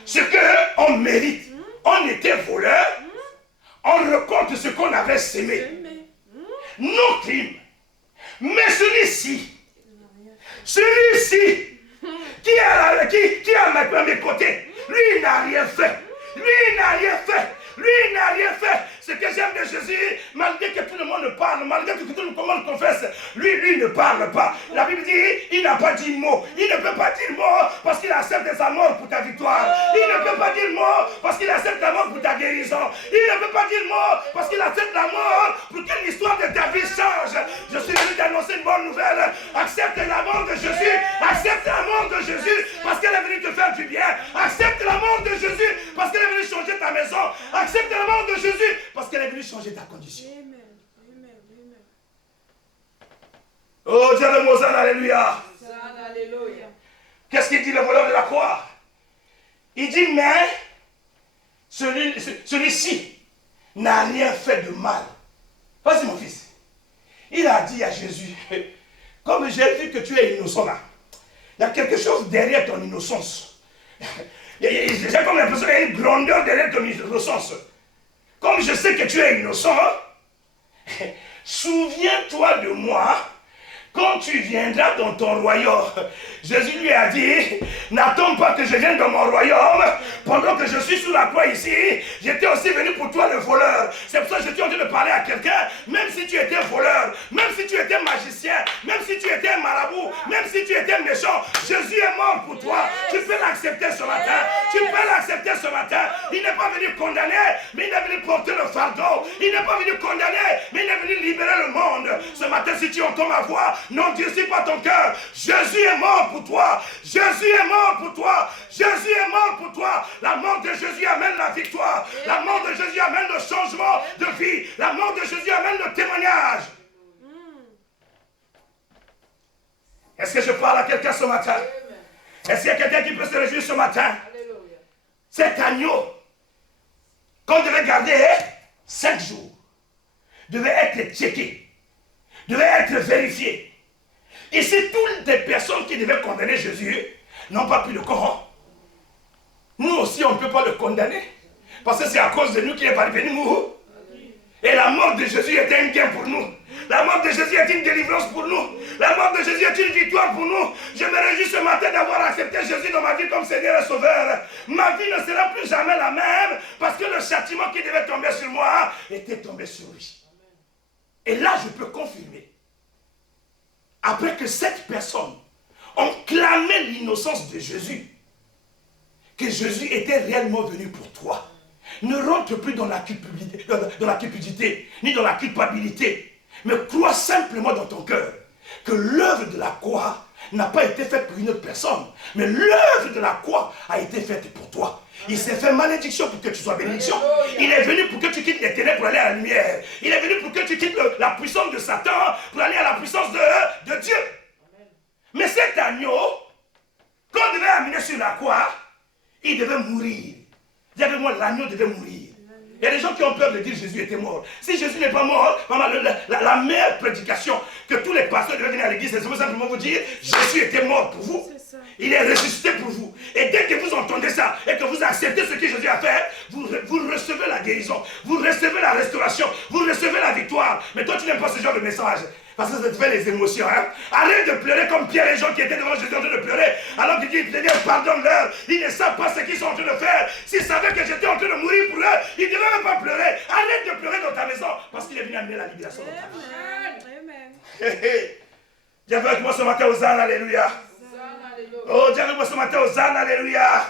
ce qu'on mérite. On était voleurs, on recompte ce qu'on avait sémé. Nos crimes. Mais celui-ci, qui est à mes côtés, lui il n'a rien fait. Lui n'a rien fait. Ce que j'aime de Jésus, malgré que tout le monde parle, malgré que tout le monde confesse, lui ne parle pas. La Bible dit, il n'a pas dit mot. Il ne peut pas dire mot parce qu'il accepte sa mort pour ta victoire. Il ne peut pas dire mot parce qu'il accepte la mort pour ta guérison. Il ne peut pas dire mot parce qu'il accepte la mort pour que l'histoire de ta vie change. Je suis venu t'annoncer une bonne nouvelle. Accepte la mort de Jésus. Accepte la mort de Jésus parce qu'elle est venue te faire du bien. Accepte la mort de Jésus parce qu'elle est venue changer ta maison. Accepte la mort de Jésus parce qu'elle est venue changer ta condition. Oh Dieu de Moses, alléluia. Qu'est-ce qu'il dit le voleur de la croix? Il dit, mais celui-ci n'a rien fait de mal. Vas-y mon fils. Il a dit à Jésus, comme j'ai vu que tu es innocent là, il y a quelque chose derrière ton innocence. J'ai comme l'impression qu'il y a une grandeur derrière ton innocence. Comme je sais que tu es innocent, souviens-toi de moi quand tu viendras dans ton royaume, Jésus lui a dit, n'attends pas que je vienne dans mon royaume, pendant que je suis sous la croix ici, j'étais aussi venu pour toi le voleur. C'est pour ça que je suis en train de parler à quelqu'un, même si tu étais voleur, même si tu étais magicien, même si tu étais marabout, même si tu étais méchant, Jésus est mort pour toi. Tu peux l'accepter ce matin, tu peux l'accepter ce matin. Il n'est pas venu condamner, mais il est venu porter le fardeau. Il n'est pas venu condamner, mais il est venu libérer le monde. Ce matin, si tu entends ma voix, n'endurcis pas ton cœur. Jésus est mort pour toi. Jésus est mort pour toi. Jésus est mort pour toi. La mort de Jésus amène la victoire. La mort de Jésus amène le changement de vie. La mort de Jésus amène le témoignage. Est-ce que je parle à quelqu'un ce matin? Est-ce qu'il y a quelqu'un qui peut se réjouir ce matin? Cet agneau qu'on devait garder 5 jours devait être checké, devait être vérifié. Et c'est toutes les personnes qui devaient condamner Jésus n'ont pas pu le comprendre. Nous aussi, on ne peut pas le condamner. Parce que c'est à cause de nous qu'il est parvenu mourir. Et la mort de Jésus est un gain pour nous. La mort de Jésus est une délivrance pour nous. La mort de Jésus est une victoire pour nous. Je me réjouis ce matin d'avoir accepté Jésus dans ma vie comme Seigneur et Sauveur. Ma vie ne sera plus jamais la même parce que le châtiment qui devait tomber sur moi était tombé sur lui. Et là, je peux confirmer, après que cette personne ont clamé l'innocence de Jésus, que Jésus était réellement venu pour toi. Ne rentre plus dans la cupidité, ni dans la culpabilité, mais crois simplement dans ton cœur que l'œuvre de la croix n'a pas été faite pour une autre personne, mais l'œuvre de la croix a été faite pour toi. Il s'est fait malédiction pour que tu sois bénédiction. Il est venu pour que tu quittes les ténèbres pour aller à la lumière. Il est venu pour que tu quittes la puissance de Satan pour aller à la puissance de Dieu. Mais cet agneau, qu'on devait amener sur la croix, il devait mourir. Moi, l'agneau devait mourir. Il y a des gens qui ont peur de dire Jésus était mort. Si Jésus n'est pas mort, la meilleure prédication que tous les pasteurs devaient venir à l'église, c'est simplement vous dire Jésus était mort pour vous. Il est ressuscité pour vous. Et dès que vous entendez ça et que vous acceptez ce que Jésus a fait, vous recevez la guérison, vous recevez la restauration, vous recevez la victoire. Mais toi, tu n'aimes pas ce genre de message. Parce que ça te fait les émotions. Arrête de pleurer comme Pierre et Jean qui étaient devant Jésus en train de pleurer. Alors qu'il dit, Seigneur, pardonne-leur. Ils ne savent pas ce qu'ils sont en train de faire. S'ils savaient que j'étais en train de mourir pour eux, ils ne devaient même pas pleurer. Arrête de pleurer dans ta maison. Parce qu'il est venu amener la libération dans ta maison. Amen. Dis avec moi ce matin, Hosanna, alléluia. Oh, dis avec moi ce matin, Hosanna, alléluia.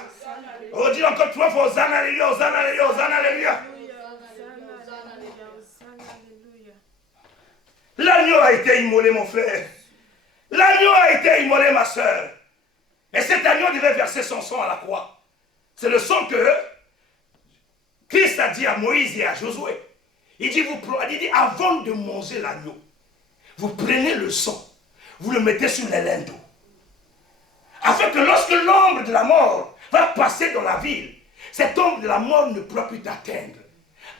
Oh, dis encore 3 fois, Hosanna, alléluia, Hosanna, alléluia, Hosanna, alléluia. L'agneau a été immolé, mon frère. L'agneau a été immolé, ma soeur. Et cet agneau devait verser son sang à la croix. C'est le sang que Christ a dit à Moïse et à Josué. Il dit, avant de manger l'agneau, vous prenez le sang, vous le mettez sur les linteaux. Afin que lorsque l'ombre de la mort va passer dans la ville, cette ombre de la mort ne pourra plus t'atteindre.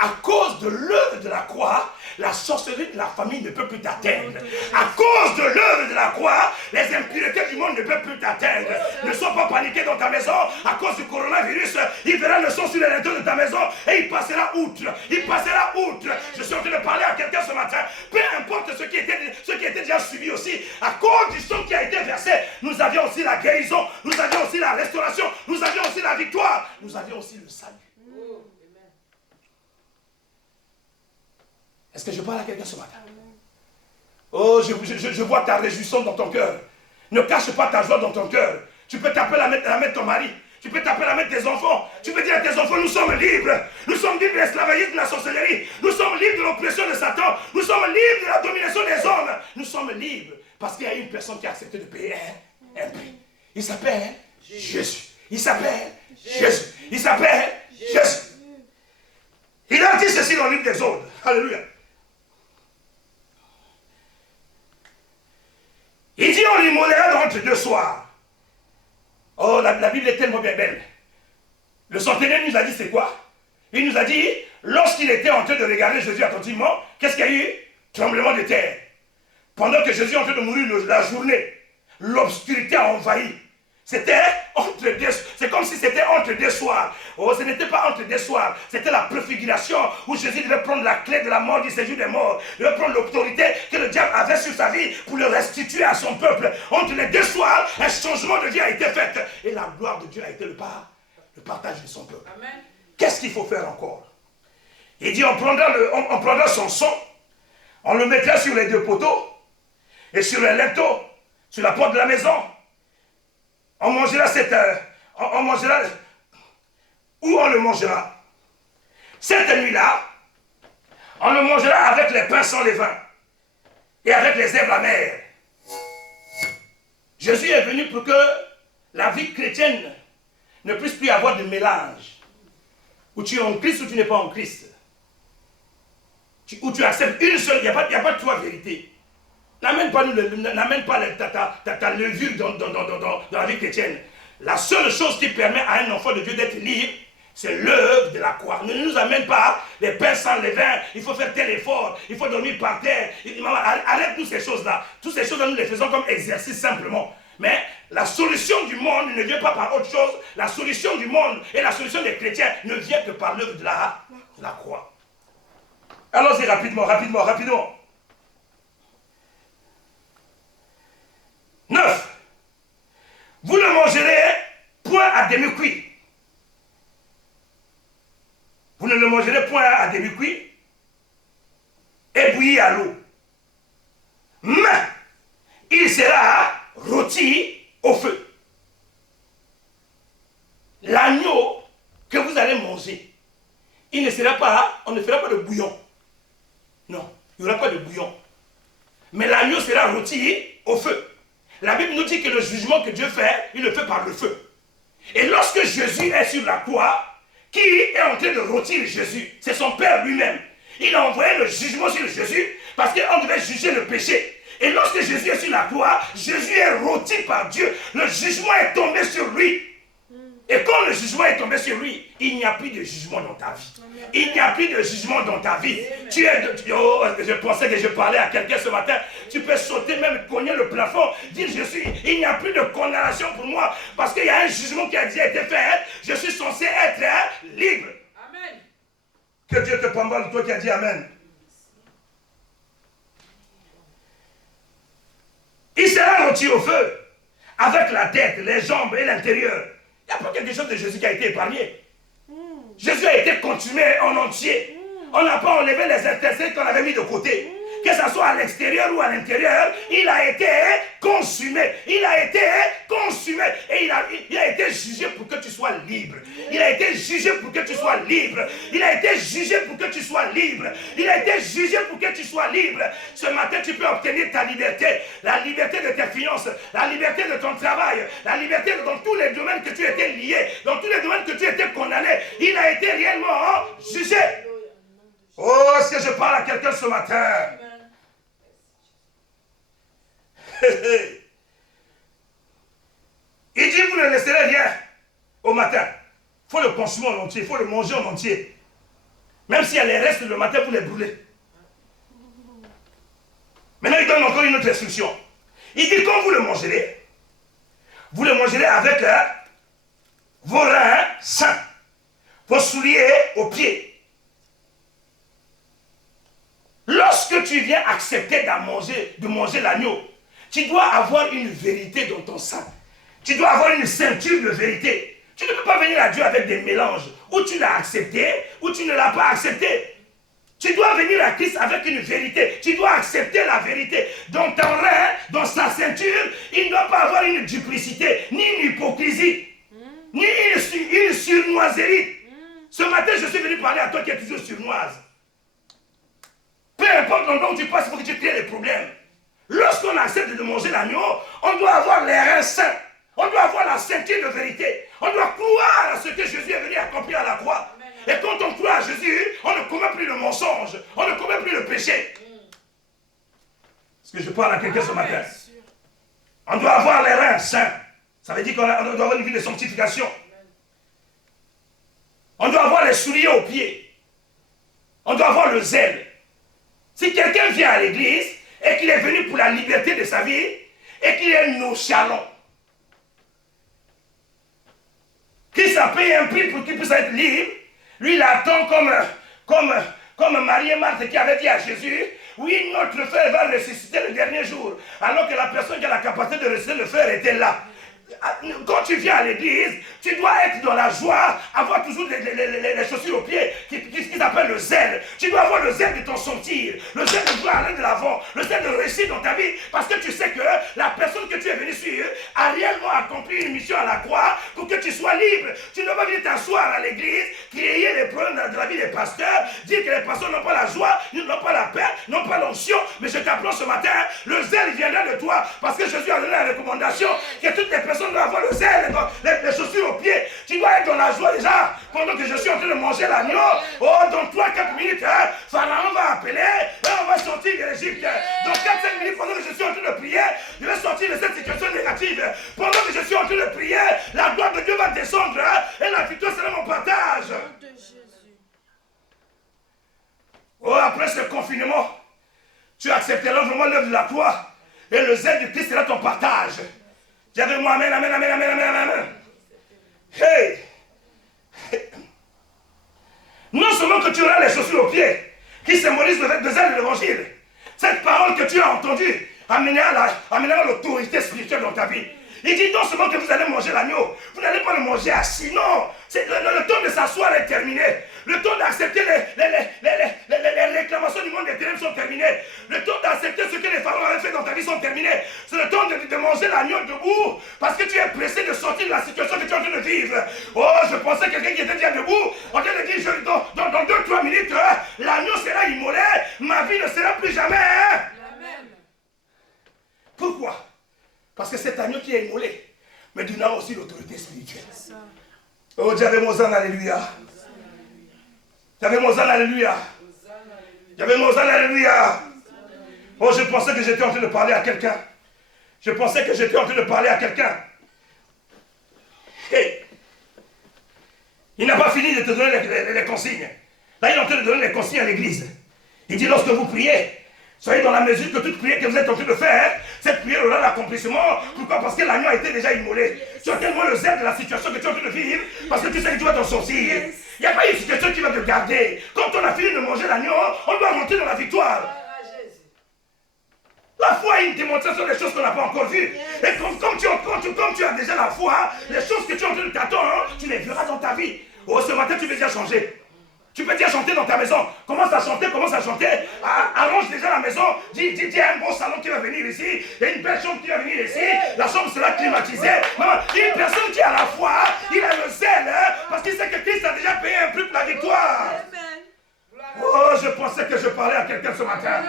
À cause de l'œuvre de la croix, la sorcellerie de la famille ne peut plus t'atteindre. À cause de l'œuvre de la croix, les impuretés du monde ne peuvent plus t'atteindre. Ne sois pas paniqué dans ta maison. À cause du coronavirus, il verra le sang sur les linteaux de ta maison et il passera outre. Il passera outre. Je suis en train de parler à quelqu'un ce matin. Peu importe ce qui était déjà subi aussi, à cause du sang qui a été versé, nous avions aussi la guérison, nous avions aussi la restauration, nous avions aussi la victoire, nous avions aussi le salut. Est-ce que je parle à quelqu'un ce matin? Oh, je vois ta réjouissance dans ton cœur. Ne cache pas ta joie dans ton cœur. Tu peux taper la main de ton mari. Tu peux taper la main de tes enfants. Tu peux dire à tes enfants, nous sommes libres. Nous sommes libres de l'esclavagisme de la sorcellerie. Nous sommes libres de l'oppression de Satan. Nous sommes libres de la domination des hommes. Nous sommes libres parce qu'il y a une personne qui a accepté de payer un prix. Il s'appelle Jésus. Il s'appelle Jésus. Il s'appelle Jésus. Il a dit ceci dans le livre des Ordres. Alléluia. Il dit, on l'immolera entre 2 soirs. Oh, la Bible est tellement bien belle. Le centenaire nous a dit c'est quoi? Il nous a dit, lorsqu'il était en train de regarder Jésus attentivement, qu'est-ce qu'il y a eu? Tremblement de terre. Pendant que Jésus est en train de mourir la journée, l'obscurité a envahi. C'était entre deux, c'est comme si c'était entre deux soirs. Oh, ce n'était pas entre deux soirs, c'était la préfiguration où Jésus devait prendre la clé de la mort du séjour des morts, il devait prendre l'autorité que le diable avait sur sa vie pour le restituer à son peuple. Entre les deux soirs, un changement de vie a été fait et la gloire de Dieu a été le partage de son peuple. Qu'est-ce qu'il faut faire encore? Il dit, on prendra son sang, on le mettra sur les deux poteaux et sur les linteaux, sur la porte de la maison. On mangera où on le mangera. Cette nuit-là, on le mangera avec les pains sans levain et avec les herbes amères. Jésus est venu pour que la vie chrétienne ne puisse plus avoir de mélange. Où tu es en Christ ou tu n'es pas en Christ. Où tu acceptes une seule, il n'y a pas de trois vérités. N'amène pas ta levure dans la vie chrétienne. La seule chose qui permet à un enfant de Dieu d'être libre, c'est l'œuvre de la croix. Ne nous amène pas les pains sans levain, il faut faire tel effort, il faut dormir par terre. Arrête toutes ces choses-là. Toutes ces choses-là, nous les faisons comme exercice simplement. Mais la solution du monde ne vient pas par autre chose. La solution du monde et la solution des chrétiens ne vient que par l'œuvre de la croix. Allons-y rapidement. 9. Vous ne mangerez point à demi-cuit. Vous ne le mangerez point à demi-cuit et bouilli à l'eau. Mais il sera rôti au feu. L'agneau que vous allez manger, on ne fera pas de bouillon. Non, il n'y aura pas de bouillon. Mais l'agneau sera rôti au feu. La Bible nous dit que le jugement que Dieu fait, il le fait par le feu. Et lorsque Jésus est sur la croix, qui est en train de rôtir Jésus? C'est son Père lui-même. Il a envoyé le jugement sur Jésus parce qu'on devait juger le péché. Et lorsque Jésus est sur la croix, Jésus est rôti par Dieu. Le jugement est tombé sur lui. Et quand le jugement est tombé sur lui, il n'y a plus de jugement dans ta vie. Il n'y a plus de jugement dans ta vie. Je pensais que je parlais à quelqu'un ce matin. Tu peux sauter, même cogner le plafond, dire il n'y a plus de condamnation pour moi parce qu'il y a un jugement qui a déjà été fait. Je suis censé être libre. Amen. Que Dieu te pamballe, toi qui as dit Amen. Il sera rôti au feu avec la tête, les jambes et l'intérieur. Il n'y a pas quelque chose de Jésus qui a été épargné. Jésus a été consumé en entier. On n'a pas enlevé les intestins qu'on avait mis de côté. Que ce soit à l'extérieur ou à l'intérieur, il a été consumé. Il a été consumé. Et il a été jugé pour que tu sois libre. Il a été jugé pour que tu sois libre. Il a été jugé pour que tu sois libre. Il a été jugé pour que tu sois libre. Ce matin, tu peux obtenir ta liberté. La liberté de tes finances. La liberté de ton travail. La liberté dans tous les domaines que tu étais lié. Dans tous les domaines que tu étais condamné. Il a été réellement jugé. Oh, est-ce que je parle à quelqu'un ce matin? Il dit, vous ne laisserez rien au matin. Il faut le consommer en entier, il faut le manger en entier. Même s'il y a les restes le matin, vous les brûlez. Maintenant, il donne encore une autre instruction. Il dit, quand vous le mangerez avec vos reins sains, vos souliers aux pieds. Lorsque tu viens accepter de manger l'agneau, tu dois avoir une vérité dans ton sein. Tu dois avoir une ceinture de vérité. Tu ne peux pas venir à Dieu avec des mélanges où tu l'as accepté ou tu ne l'as pas accepté. Tu dois venir à Christ avec une vérité. Tu dois accepter la vérité. Dans ton rein, dans sa ceinture, il ne doit pas avoir une duplicité, ni une hypocrisie, ni une surnoiserie. Ce matin, je suis venu parler à toi qui es toujours surnoise. Peu importe l'endroit où tu passes, il faut que tu crées des problèmes. Lorsqu'on accepte de manger l'agneau, on doit avoir les reins sains. On doit avoir la ceinture de vérité. On doit croire à ce que Jésus est venu accomplir à la croix. Et quand on croit à Jésus, on ne commet plus le mensonge. On ne commet plus le péché. Est-ce que je parle à quelqu'un ce matin? On doit avoir les reins sains. Ça veut dire qu'on doit avoir une vie de sanctification. On doit avoir les souliers aux pieds. On doit avoir le zèle. Si quelqu'un vient à l'église et qu'il est venu pour la liberté de sa vie et qu'il est nonchalant, Christ a payé un prix pour qu'il puisse être libre. Lui, il attend comme Marie et Marthe qui avaient dit à Jésus, oui, notre frère va ressusciter le dernier jour. Alors que la personne qui a la capacité de ressusciter le frère était là. Quand tu viens à l'église, tu dois être dans la joie, avoir toujours les chaussures aux pieds, qui s'appelle le zèle. Tu dois avoir le zèle de t'en sortir, le zèle de vouloir aller de l'avant, le zèle de réussir dans ta vie, parce que tu sais que la personne que tu es venu suivre a réellement accompli une mission à la croix pour que tu sois libre. Tu ne vas pas venir t'asseoir à l'église, crier les problèmes de la vie des pasteurs, dire que les pasteurs n'ont pas la joie, n'ont pas la paix, n'ont pas l'onction, mais je t'apprends ce matin, le zèle viendra de toi, parce que Jésus a donné la recommandation que toutes les personnes doivent avoir le zèle, les chaussures aux pieds. Tu dois être dans la joie déjà. Pendant que je suis en train de manger l'agneau, dans 3-4 minutes, Pharaon va appeler et on va sortir de l'Égypte. Dans 4-5 minutes, pendant que je suis en train de prier, je vais sortir de cette situation négative. Pendant que je suis en train de prier, la gloire de Dieu va descendre et la victoire sera mon partage. Après ce confinement, tu accepteras vraiment l'œuvre de la croix et le zèle du Christ sera ton partage. Dis avec moi, amen, amen, amen, amen, amen, amen. Hey! Non seulement que tu auras les chaussures aux pieds, qui symbolisent le zèle de l'évangile, cette parole que tu as entendue amènera l'autorité spirituelle dans ta vie. Il dit non seulement que vous allez manger l'agneau, vous n'allez pas le manger assis, non. Le temps de s'asseoir est terminé. Le temps d'accepter les réclamations du monde des ténèbres sont terminées. Le temps d'accepter ce que les pharaons avaient fait dans ta vie sont terminés. C'est le temps de manger l'agneau debout parce que tu es pressé de sortir de la situation que tu es en train de vivre. Oh, je pensais que quelqu'un qui était déjà debout, en train de dire dans 2-3 minutes, l'agneau sera immolé, ma vie ne sera plus jamais. Amen. Pourquoi? Parce que cet agneau qui est immolé me donnera aussi l'autorité spirituelle. Oh, j'avais mon âne, alléluia. J'avais mon âne, alléluia. J'avais mon âne, alléluia. Oh, je pensais que j'étais en train de parler à quelqu'un. Je pensais que j'étais en train de parler à quelqu'un. Hey. Il n'a pas fini de te donner les consignes. Là, il est en train de donner les consignes à l'église. Il dit, lorsque vous priez, soyez dans la mesure que toute prière que vous êtes en train de faire, cette prière aura l'accomplissement. Pourquoi? Parce que l'agneau a été déjà immolé. Tu as tellement le zèle de la situation que tu es en train de vivre, parce que tu sais que tu vas t'en sortir. Il n'y a pas une situation qui va te garder. Quand on a fini de manger l'agneau, on doit rentrer dans la victoire. La foi est une démonstration des choses qu'on n'a pas encore vues. Et comme tu as déjà la foi, les choses que tu es en train de t'attendre, tu les verras dans ta vie. Oh, ce matin, tu peux déjà changer. Tu peux déjà chanter dans ta maison. Commence à chanter. Arrange déjà la maison. Dis, il y a un beau salon qui va venir ici. Il y a une belle chambre qui va venir ici. La chambre sera climatisée. Une personne qui a la foi, il a le zèle, parce qu'il sait que Christ a déjà payé un prix pour la victoire. Oh, je pensais que je parlais à quelqu'un ce matin.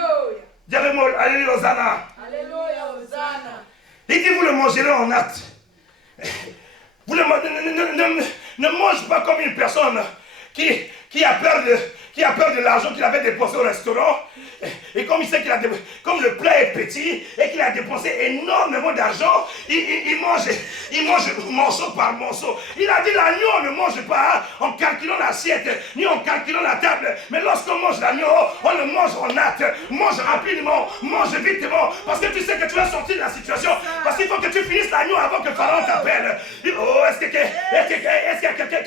Alléluia, Hosanna. Alléluia, Hosanna. Il dit, vous le mangerez en acte. Vous ne mangez pas comme une personne qui a peur de l'argent qu'il avait dépensé au restaurant. Et comme il sait comme le plat est petit et qu'il a dépensé énormément d'argent, il mange morceau par morceau. Il a dit l'agneau ne mange pas en calculant l'assiette, ni en calculant la table. Mais lorsqu'on mange l'agneau, on le mange en acte. Mange rapidement, mange vitement. Parce que tu sais que tu vas sortir de la situation. Parce qu'il faut que tu finisses l'agneau avant que Pharaon t'appelle. Oh, est-ce qu'il y a quelqu'un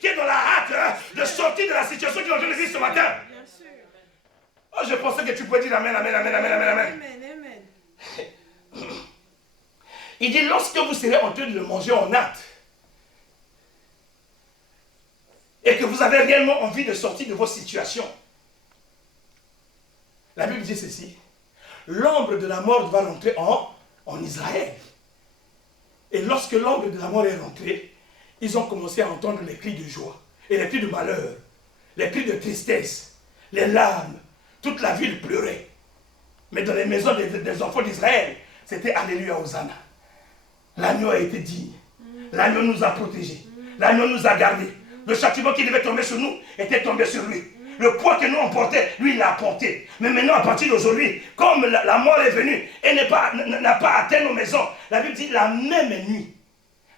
qui est dans la hâte de sortir de la situation qu'il est en train de vivre ce matin? Oh, je pensais que tu pouvais dire amen, amen, amen, amen, amen, amen. Amen. Il dit, lorsque vous serez en train de le manger en acte, et que vous avez réellement envie de sortir de vos situations, la Bible dit ceci, l'ombre de la mort va rentrer en Israël. Et lorsque l'ombre de la mort est rentrée, ils ont commencé à entendre les cris de joie, et les cris de malheur, les cris de tristesse, les larmes. Toute la ville pleurait. Mais dans les maisons des enfants d'Israël, c'était Alléluia, Hosanna. L'agneau a été digne. L'agneau nous a protégés. L'agneau nous a gardés. Le châtiment qui devait tomber sur nous était tombé sur lui. Le poids que nous on portait, lui il l'a porté. Mais maintenant, à partir d'aujourd'hui, comme la mort est venue et n'a pas atteint nos maisons, la Bible dit la même nuit,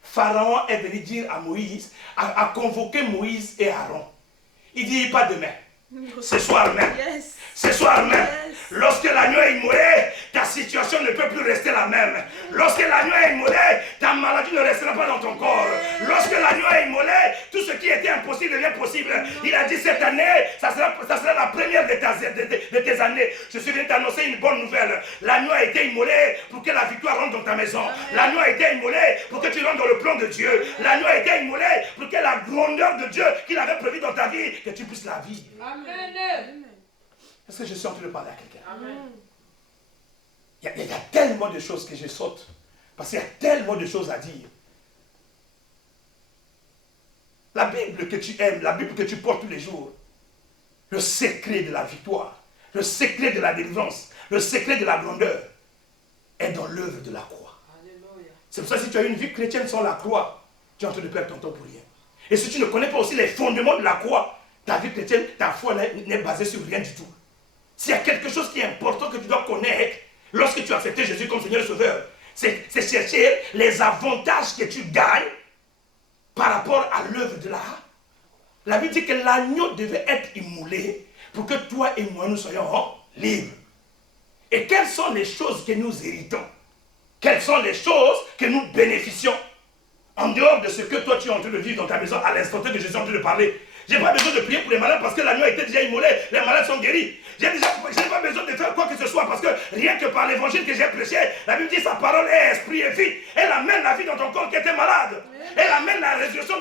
Pharaon est venu dire à Moïse, à convoquer Moïse et Aaron. Il dit pas demain. Ce soir même. Yes. Ce soir même. Yes. Lorsque l'agneau est immolé, ta situation ne peut plus rester la même. Lorsque l'agneau est immolé, ta maladie ne restera pas dans ton corps. Lorsque l'agneau est immolé, tout ce qui était impossible devient possible. Il a dit cette année, ça sera la première de tes années. Je suis venu t'annoncer une bonne nouvelle. L'agneau a été immolé pour que la victoire rentre dans ta maison. L'agneau a été immolé pour que tu rentres dans le plan de Dieu. L'agneau a été immolé pour que la grandeur de Dieu qu'il avait prévu dans ta vie, que tu puisses la vivre. Amen. Est-ce que je suis en train de parler à quelqu'un? Amen. Il y a tellement de choses que je saute. Parce qu'il y a tellement de choses à dire. La Bible que tu aimes, la Bible que tu portes tous les jours, le secret de la victoire, le secret de la délivrance, le secret de la grandeur est dans l'œuvre de la croix. Alléluia. C'est pour ça que si tu as une vie chrétienne sans la croix, tu es en train de perdre ton temps pour rien. Et si tu ne connais pas aussi les fondements de la croix, ta vie chrétienne, ta foi n'est basée sur rien du tout. S'il y a quelque chose qui est important que tu dois connaître lorsque tu as accepté Jésus comme Seigneur et Sauveur, c'est chercher les avantages que tu gagnes par rapport à l'œuvre de la Bible dit que l'agneau devait être immolé pour que toi et moi nous soyons libres. Et quelles sont les choses que nous héritons? Quelles sont les choses que nous bénéficions en dehors de ce que toi tu es en train de vivre dans ta maison à l'instant que je suis en train de parler? Je n'ai pas besoin de prier pour les malades parce que l'agneau a été déjà immolé, les malades sont guéris. Je n'ai pas besoin de faire quoi que ce soit parce que rien que par l'évangile que j'ai prêché, la Bible dit sa parole est esprit et vie. Elle amène la vie dans ton corps qui était malade. Elle amène la résurrection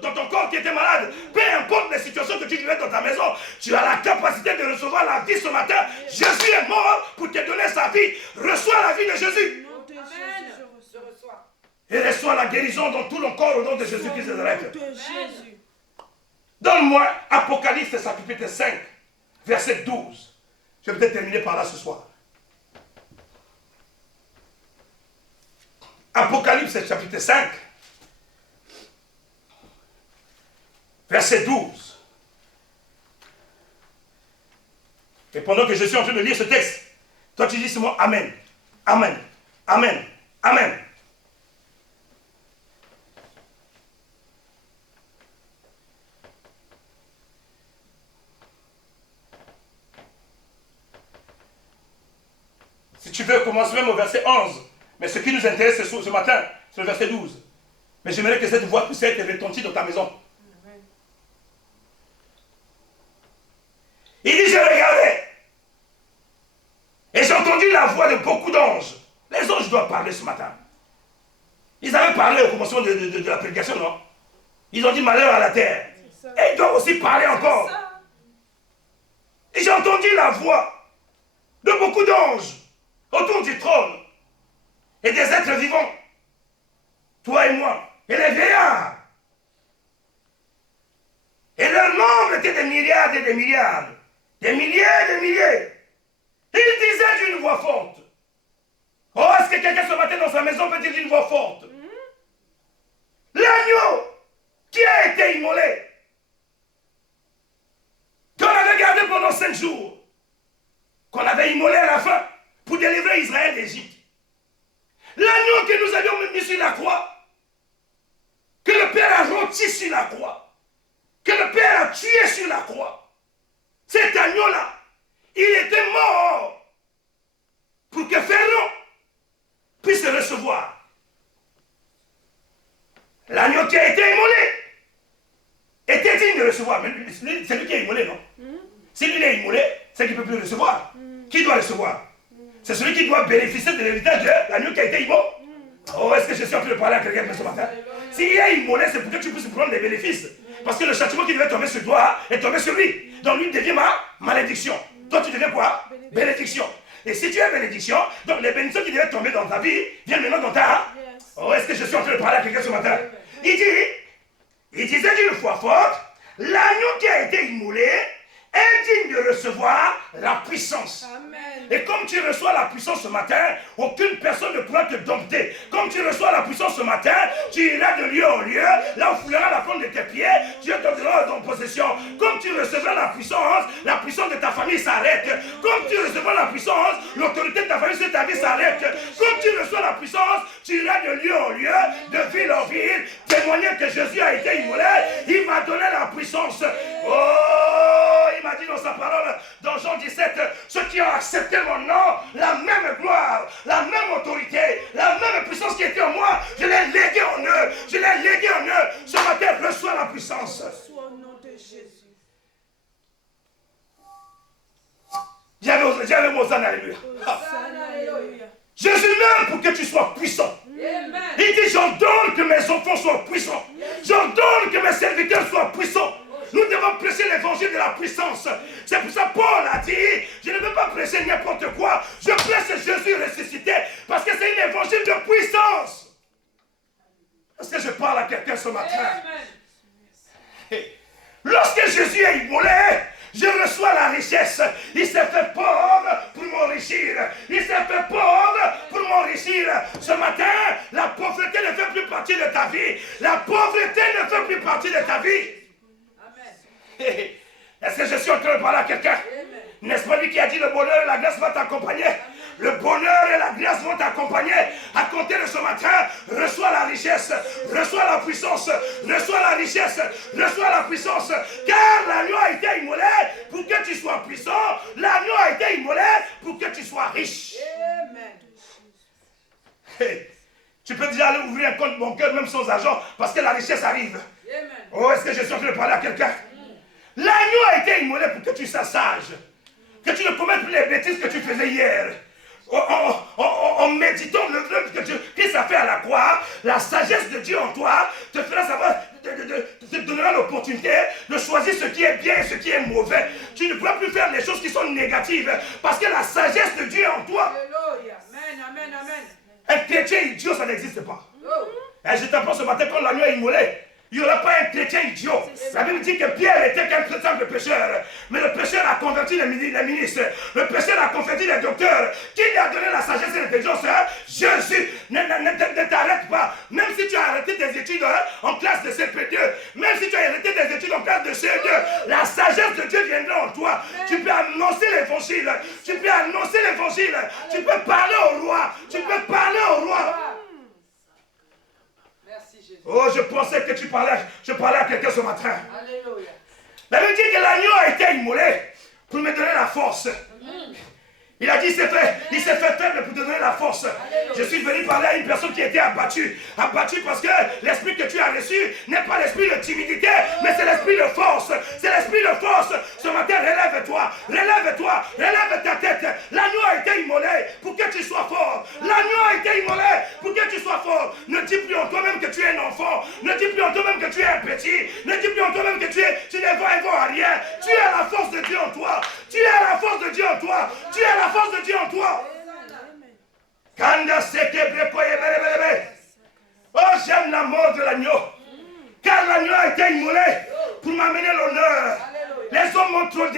dans ton corps qui était malade. Peu importe les situations que tu vivais dans ta maison, tu as la capacité de recevoir la vie ce matin. Jésus est mort pour te donner sa vie. Reçois la vie de Jésus. Amen. Je reçois. Et reçois la guérison dans tout le corps au nom de Jésus-Christ de Nazareth. Jésus. Donne-moi Apocalypse chapitre 5, verset 12. Je vais peut-être terminer par là ce soir. Apocalypse chapitre 5, verset 12. Et pendant que je suis en train de lire ce texte, toi tu dis seulement Amen, Amen, Amen, Amen. Si tu veux, commence même au verset 11. Mais ce qui nous intéresse ce matin, c'est le verset 12. Mais j'aimerais que cette voix puisse être retentie dans ta maison. Amen. Il dit, je regardais. Et j'ai entendu la voix de beaucoup d'anges. Les anges doivent parler ce matin. Ils avaient parlé au commencement de la prédication, non? Ils ont dit malheur à la terre. Et ils doivent aussi parler encore. Et j'ai entendu la voix de beaucoup d'anges autour du trône et des êtres vivants, toi et moi, et les vieillards. Et leur nombre était des milliards et des milliards, des milliers et des milliers. Ils disaient d'une voix forte. Oh, est-ce que quelqu'un ce matin dans sa maison peut dire d'une voix forte? L'agneau qui a été immolé, qu'on avait gardé pendant 5 jours, qu'on avait immolé à la fin, pour délivrer Israël d'Égypte. L'agneau que nous avions mis sur la croix, que le Père a rôti sur la croix, que le Père a tué sur la croix. Cet agneau-là, il était mort pour que Pharaon puisse le recevoir. L'agneau qui a été immolé était digne de recevoir. Mais c'est lui qui est immolé, non? Si lui est immolé, c'est qu'il ne peut plus le recevoir. Qui doit recevoir? C'est celui qui doit bénéficier de l'héritage de l'agneau qui a été immolé. Oh, est-ce que je suis en train de parler à quelqu'un ce matin? S'il est immolé, c'est pour que tu puisses prendre les bénéfices. Parce que le châtiment qui devait tomber sur toi est tombé sur lui. Donc lui devient ma malédiction. Toi, tu deviens quoi? Bénédiction. Et si tu es bénédiction, donc les bénédictions qui devaient tomber dans ta vie viennent maintenant dans ta... Oh, est-ce que je suis en train de parler à quelqu'un ce matin? Il disait d'une voix forte, l'agneau qui a été immolé est digne de recevoir la puissance. Amen. Et comme tu reçois la puissance ce matin, aucune personne ne pourra te dompter. Comme tu reçois la puissance ce matin, tu iras de lieu en lieu, là où fouleras la plante de tes pieds, Dieu te donnera ton possession. Comme tu recevras la puissance de ta famille s'arrête. Comme tu recevras la puissance, l'autorité de ta famille sur ta vie s'arrête. Comme tu reçois la puissance, tu iras de lieu en lieu, de ville en ville, témoigner que Jésus a été immolé. Il m'a donné la puissance. Oh, il m'a dit parole dans Jean 17, ceux qui ont accepté mon nom, la même gloire, la même autorité, la même puissance qui était en moi, je l'ai légué en eux, je l'ai légué en eux. Ce matin, reçois la puissance. Au nom de Jésus. J'avais mon Hosanna, alléluia. Jésus meurt pour que tu sois puissant. Amen. Il dit, j'ordonne que mes enfants soient puissants. J'ordonne que mes serviteurs soient puissants. Nous devons prêcher l'évangile de la puissance. C'est pour ça que Paul a dit, je ne veux pas prêcher n'importe quoi. Je prêche Jésus ressuscité parce que c'est un évangile de puissance. Est-ce que je parle à quelqu'un ce matin? Amen. Lorsque Jésus est immolé, je reçois la richesse. Il s'est fait pauvre pour m'enrichir. Il s'est fait pauvre pour m'enrichir. Ce matin, la pauvreté ne fait plus partie de ta vie. La pauvreté ne fait plus partie de ta vie. Amen. Est-ce que je suis en train de parler à quelqu'un? N'est-ce pas lui qui a dit le bonheur et la grâce vont t'accompagner? Le bonheur et la grâce vont t'accompagner. À compter de ce matin, reçois la richesse, reçois la puissance, reçois la richesse, reçois la puissance. Car l'agneau a été immolé pour que tu sois puissant. L'agneau a été immolé pour que tu sois riche. Amen. Hey, tu peux déjà aller ouvrir un compte bancaire même sans argent parce que la richesse arrive. Amen. Oh, est-ce que je suis en train de parler à quelqu'un? L'agneau a été immolé pour que tu sois sage. Que tu ne commettes plus les bêtises que tu faisais hier. En méditant l'œuvre que Christ a fait à la croix, la sagesse de Dieu en toi te fera savoir, te donnera l'opportunité de choisir ce qui est bien et ce qui est mauvais. Tu ne pourras plus faire les choses qui sont négatives parce que la sagesse de Dieu en toi. Alléluia. Amen, amen, amen. Un chrétien idiot, ça n'existe pas. Oh. Et je t'apprends ce matin quand l'agneau est immolé. Il n'y aura pas un chrétien idiot. La Bible dit que Pierre était qu'un simple pécheur. Mais le pécheur a converti les ministres. Le pécheur a converti les docteurs. Qui lui a donné la sagesse et l'intelligence? Jésus. Ne t'arrête pas. Même si tu as arrêté tes études en classe de CP2, même si tu as arrêté tes études en classe de CE2, la sagesse de Dieu viendra en toi. Tu peux annoncer l'évangile. Tu peux annoncer l'évangile. Tu peux parler au roi. Tu peux parler au roi. Oh, je pensais que je parlais à quelqu'un ce matin. Alléluia. La Bible dit que l'agneau a été immolé pour me donner la force. Il a dit, il s'est fait faible pour te donner la force. Je suis venu parler à une personne qui était abattue. Abattue parce que l'esprit que tu as reçu n'est pas l'esprit de timidité, mais c'est l'esprit de force. C'est l'esprit de force. Ce matin, relève-toi, relève-toi, relève ta tête. L'agneau a été immolé pour que tu sois fort. L'agneau a été immolé pour que tu sois fort. Ne dis plus en toi-même que tu es un enfant. Ne dis plus en toi-même que tu es un petit. Ne dis plus en toi-même que tu ne vaux à rien. Tu as la force de Dieu en toi. Tu as la force de Dieu en toi. Tu as la force de Dieu en toi. Oh, j'aime la mort de l'agneau. Car l'agneau a été immolé pour m'amener l'honneur. Les hommes m'ont trop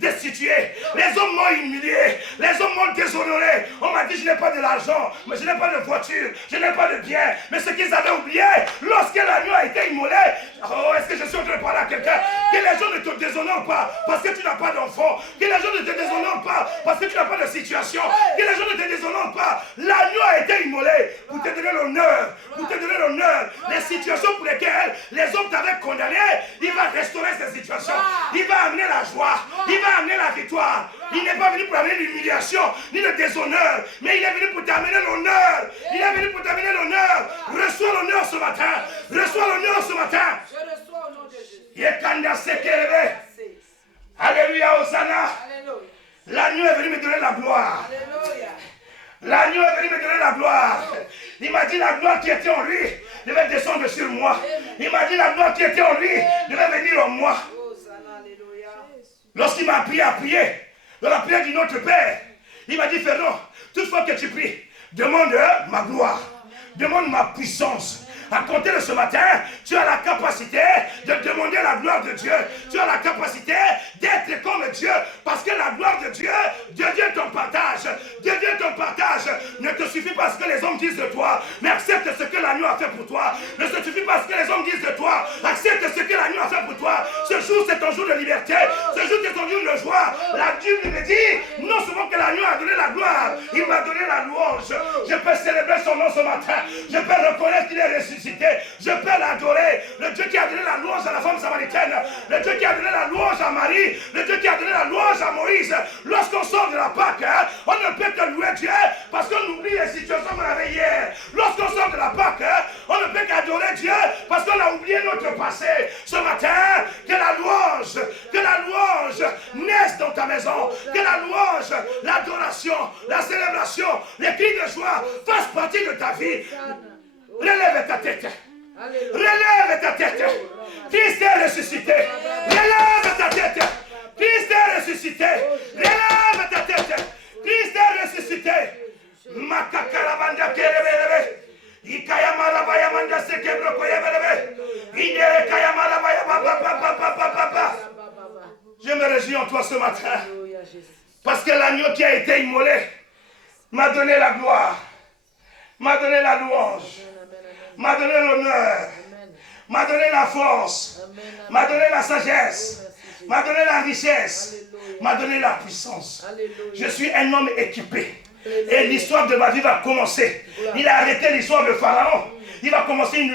destitué. Les hommes m'ont humilié. Les hommes m'ont déshonoré. On m'a dit, je n'ai pas de l'argent, mais je n'ai pas de voiture, je n'ai pas de bien. Mais ce qu'ils avaient oublié, lorsque l'agneau a été immolé, oh, est-ce que je suis en train de parler à quelqu'un? Que les gens ne te déshonorent pas parce que tu n'as pas d'enfant. Que les gens ne te déshonorent pas parce que tu n'as pas de situation. Que les gens ne te déshonorent pas. L'agneau a été immolé pour te donner l'honneur. Pour te donner l'honneur. Les situations pour lesquelles les hommes t'avaient condamné, il va restaurer ces situations. Il va amener la joie. Il va amener la victoire. Il n'est pas venu pour amener l'humiliation ni le déshonneur, mais il est venu pour t'amener l'honneur. Il est venu pour t'amener l'honneur. Reçois l'honneur ce matin. Reçois l'honneur ce matin. Je reçois au nom de Jésus. Alléluia, Hosanna. Alléluia. L'agneau est venu me donner la gloire. Alléluia. L'agneau est venu me donner la gloire. Il m'a dit la gloire qui était en lui devait descendre sur moi. Il m'a dit la gloire qui était en lui devait venir en moi. Alléluia. Lorsqu'il m'a appris à prier, dans la prière du Notre Père, il m'a dit, Ferron, toutefois que tu pries, demande ma gloire, demande ma puissance. À compter de ce matin, tu as la capacité de demander la gloire de Dieu. Tu as la capacité d'être comme Dieu. Parce que la gloire de Dieu devient ton partage. Devient ton partage. Ne te suffit pas ce que les hommes disent de toi, mais accepte ce que l'agneau a fait pour toi. Ne te suffit pas ce que les hommes disent de toi. Accepte ce que l'agneau a fait pour toi. Ce jour, c'est ton jour de liberté. Ce jour, c'est ton jour de joie. La Bible me dit, non seulement que l'agneau agneau a donné la gloire. Il m'a donné la louange. Je peux célébrer son nom ce matin. Je peux reconnaître qu'il est ressuscité. Je peux l'adorer. Le Dieu qui a donné la louange à la femme samaritaine. Le Dieu qui a donné la louange à Marie. Le Dieu qui a donné la louange à Moïse. Lorsqu'on sort de la Pâque, on ne peut que louer Dieu parce qu'on oublie les situations qu'on avait hier. Lorsqu'on sort de la Pâque, on ne peut qu'adorer Dieu parce qu'on a oublié notre passé. Ce matin, que la louange naisse dans ta maison. Que la louange, l'adoration, la célébration, les cris de joie fassent partie de ta vie. Relève ta tête. Relève ta tête. Christ est ressuscité. Relève ta tête. Christ est ressuscité. Relève ta tête. Christ est ressuscité. Makakarabanda kerebelebe. Ikayamarabaya manda sekebrokoyebelebe. Idere kayamarabaya papa. Je me réjouis en toi ce matin. Parce que l'agneau qui a été immolé m'a donné la gloire, m'a donné la louange, m'a donné l'honneur, m'a donné la force, m'a donné la sagesse, m'a donné la richesse, m'a donné la puissance. Je suis un homme équipé. Et l'histoire de ma vie va commencer. Il a arrêté l'histoire de Pharaon. Il va commencer une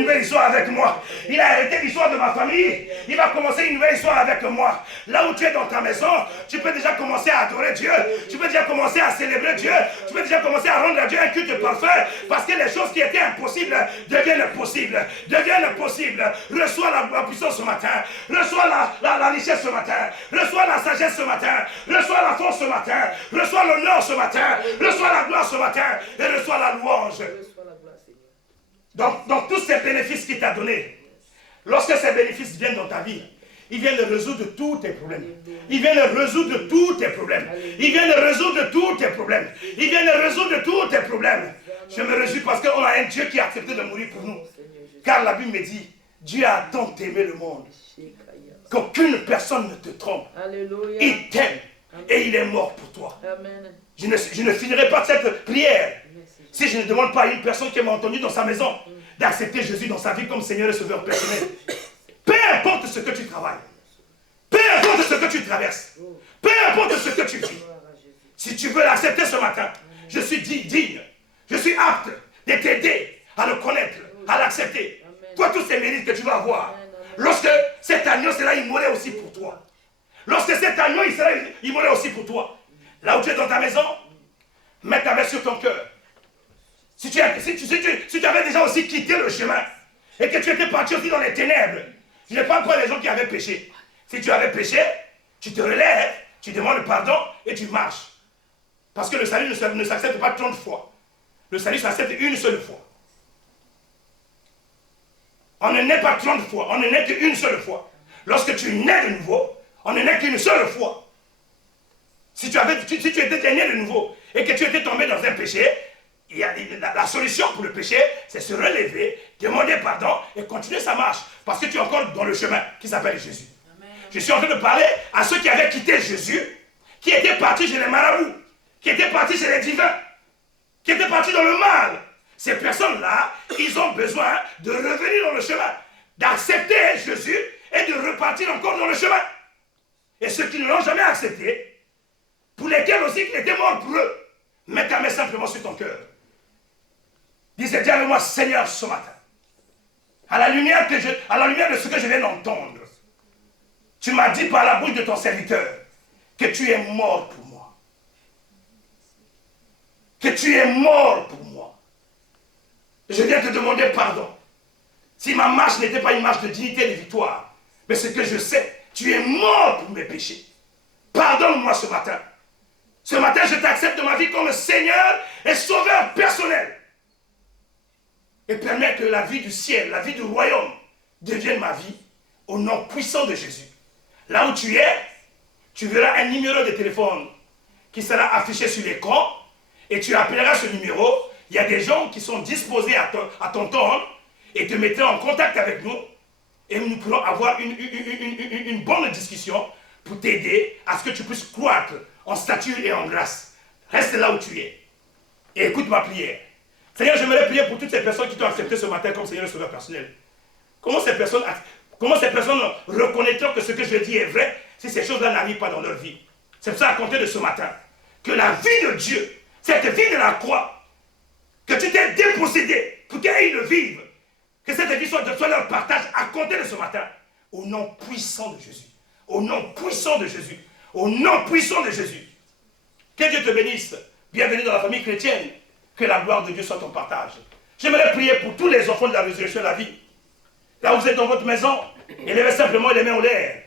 nouvelle histoire avec moi. Il a arrêté l'histoire de ma famille. Il va commencer une nouvelle histoire avec moi. Là où tu es dans ta maison, tu peux déjà commencer à adorer Dieu. Tu peux déjà commencer à célébrer Dieu. Tu peux déjà commencer à rendre à Dieu un culte parfait. Parce que les choses qui étaient impossibles deviennent possibles. Deviennent possibles. Reçois la puissance ce matin. Reçois la richesse ce matin. Reçois la sagesse ce matin. Reçois la force ce matin. Reçois l'honneur ce matin. Reçois la gloire ce matin. Et reçois la louange. Donc tous ces bénéfices qu'il t'a donnés, lorsque ces bénéfices viennent dans ta vie, ils viennent résoudre tous tes problèmes. Ils viennent résoudre tous tes problèmes. Ils viennent résoudre tous tes problèmes. Ils viennent résoudre tous tes problèmes. Je me réjouis parce qu'on a un Dieu qui a accepté de mourir pour nous. Car la Bible me dit, Dieu a tant aimé le monde qu'aucune personne ne te trompe. Il t'aime et il est mort pour toi. Je ne finirai pas cette prière si je ne demande pas à une personne qui m'a entendu dans sa maison d'accepter Jésus dans sa vie comme Seigneur et Sauveur personnel. Peu importe ce que tu travailles, peu importe ce que tu traverses, peu importe ce que tu vis, si tu veux l'accepter ce matin, je suis digne, je suis apte de t'aider à le connaître, à l'accepter. Toi, tous ces mérites que tu vas avoir, lorsque cet agneau sera immolé aussi pour toi, lorsque cet agneau il sera immolé aussi pour toi, là où tu es dans ta maison, mets ta main sur ton cœur. Si tu avais déjà aussi quitté le chemin et que tu étais parti aussi dans les ténèbres, je n'ai pas encore les gens qui avaient péché. Si tu avais péché, tu te relèves, tu demandes pardon et tu marches. Parce que le salut ne s'accepte pas 30 fois. Le salut s'accepte une seule fois. On ne naît pas 30 fois, on ne naît qu'une seule fois. Lorsque tu nais de nouveau, on ne naît qu'une seule fois. Si tu étais né de nouveau et que tu étais tombé dans un péché, la solution pour le péché, c'est se relever, demander pardon et continuer sa marche. Parce que tu es encore dans le chemin qui s'appelle Jésus. Amen. Je suis en train de parler à ceux qui avaient quitté Jésus, qui étaient partis chez les marabouts, qui étaient partis chez les divins, qui étaient partis dans le mal. Ces personnes-là, ils ont besoin de revenir dans le chemin, d'accepter Jésus et de repartir encore dans le chemin. Et ceux qui ne l'ont jamais accepté, pour lesquels aussi il était mort pour eux, mets ta main simplement sur ton cœur. Disais, dis avec moi, Seigneur, ce matin, à la lumière de ce que je viens d'entendre, tu m'as dit par la bouche de ton serviteur que tu es mort pour moi. Que tu es mort pour moi. Je viens te demander pardon. Si ma marche n'était pas une marche de dignité et de victoire, mais ce que je sais, tu es mort pour mes péchés. Pardonne-moi ce matin. Ce matin, je t'accepte de ma vie comme Seigneur et Sauveur personnel. Et permets que la vie du ciel, la vie du royaume, devienne ma vie au nom puissant de Jésus. Là où tu es, tu verras un numéro de téléphone qui sera affiché sur l'écran et tu appelleras ce numéro. Il y a des gens qui sont disposés à t'entendre et te mettre en contact avec nous et nous pourrons avoir une bonne discussion pour t'aider à ce que tu puisses croître en stature et en grâce. Reste là où tu es et écoute ma prière. Seigneur, j'aimerais prier pour toutes ces personnes qui t'ont accepté ce matin comme Seigneur et Sauveur personnel. Comment ces personnes reconnaîtront que ce que je dis est vrai si ces choses-là n'arrivent pas dans leur vie? C'est pour ça, à compter de ce matin, que la vie de Dieu, cette vie de la croix, que tu t'es dépossédé pour qu'ils le vivent, que cette vie soit leur partage à compter de ce matin, au nom puissant de Jésus, au nom puissant de Jésus, au nom puissant de Jésus. Que Dieu te bénisse. Bienvenue dans la famille chrétienne. Que la gloire de Dieu soit ton partage. J'aimerais prier pour tous les enfants de la résurrection de la vie. Là où vous êtes dans votre maison, élevez simplement les mains en l'air.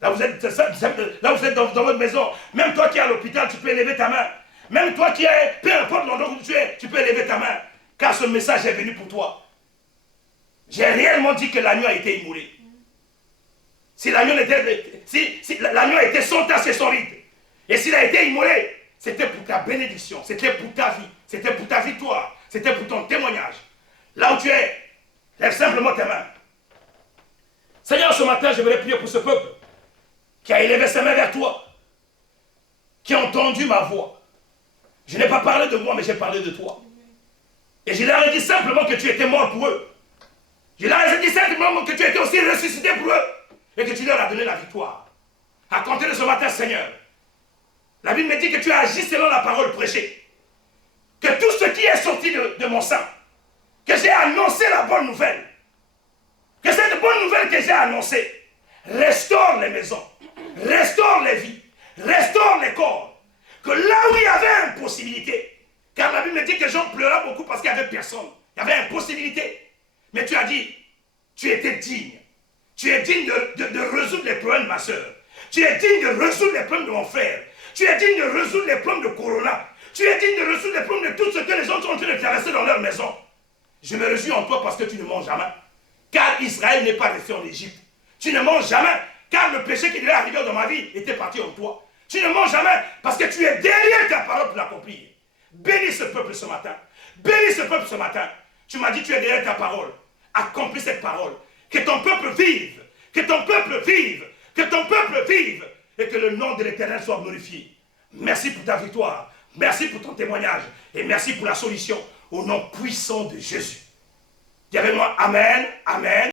Là où vous êtes dans votre maison, même toi qui es à l'hôpital, tu peux élever ta main. Même toi qui es, peu importe l'endroit où tu es, tu peux élever ta main. Car ce message est venu pour toi. J'ai réellement dit que l'agneau a été immolé. Si l'agneau était sans tache et sans ride, et s'il a été immolé, c'était pour ta bénédiction, c'était pour ta vie, c'était pour ta victoire, c'était pour ton témoignage. Là où tu es, lève simplement tes mains. Seigneur, ce matin, je voudrais prier pour ce peuple qui a élevé ses mains vers toi, qui a entendu ma voix. Je n'ai pas parlé de moi, mais j'ai parlé de toi. Et je leur ai dit simplement que tu étais mort pour eux. Je leur ai dit simplement que tu étais aussi ressuscité pour eux et que tu leur as donné la victoire. À compter de ce matin, Seigneur, la Bible me dit que tu as agi selon la parole prêchée. Que tout ce qui est sorti de mon sein, que j'ai annoncé la bonne nouvelle, que cette bonne nouvelle que j'ai annoncée restaure les maisons, restaure les vies, restaure les corps. Que là où il y avait impossibilité, car la Bible me dit que Jean pleura beaucoup parce qu'il n'y avait personne, il y avait impossibilité. Mais tu as dit, tu étais digne. Tu es digne de résoudre les problèmes de ma soeur. Tu es digne de résoudre les problèmes de mon frère. Tu es digne de résoudre les problèmes de Corona. Tu es digne de résoudre les problèmes de tout ce que les gens sont en train de traverser dans leur maison. Je me réjouis en toi parce que tu ne manges jamais. Car Israël n'est pas resté en Égypte. Tu ne manges jamais. Car le péché qui devait arriver dans ma vie était parti en toi. Tu ne manges jamais parce que tu es derrière ta parole pour l'accomplir. Bénis ce peuple ce matin. Bénis ce peuple ce matin. Tu m'as dit tu es derrière ta parole. Accomplis cette parole. Que ton peuple vive. Que ton peuple vive. Que ton peuple vive. Et que le nom de l'Éternel soit glorifié. Merci pour ta victoire. Merci pour ton témoignage. Et merci pour la solution. Au nom puissant de Jésus. Dis avec moi, Amen, Amen.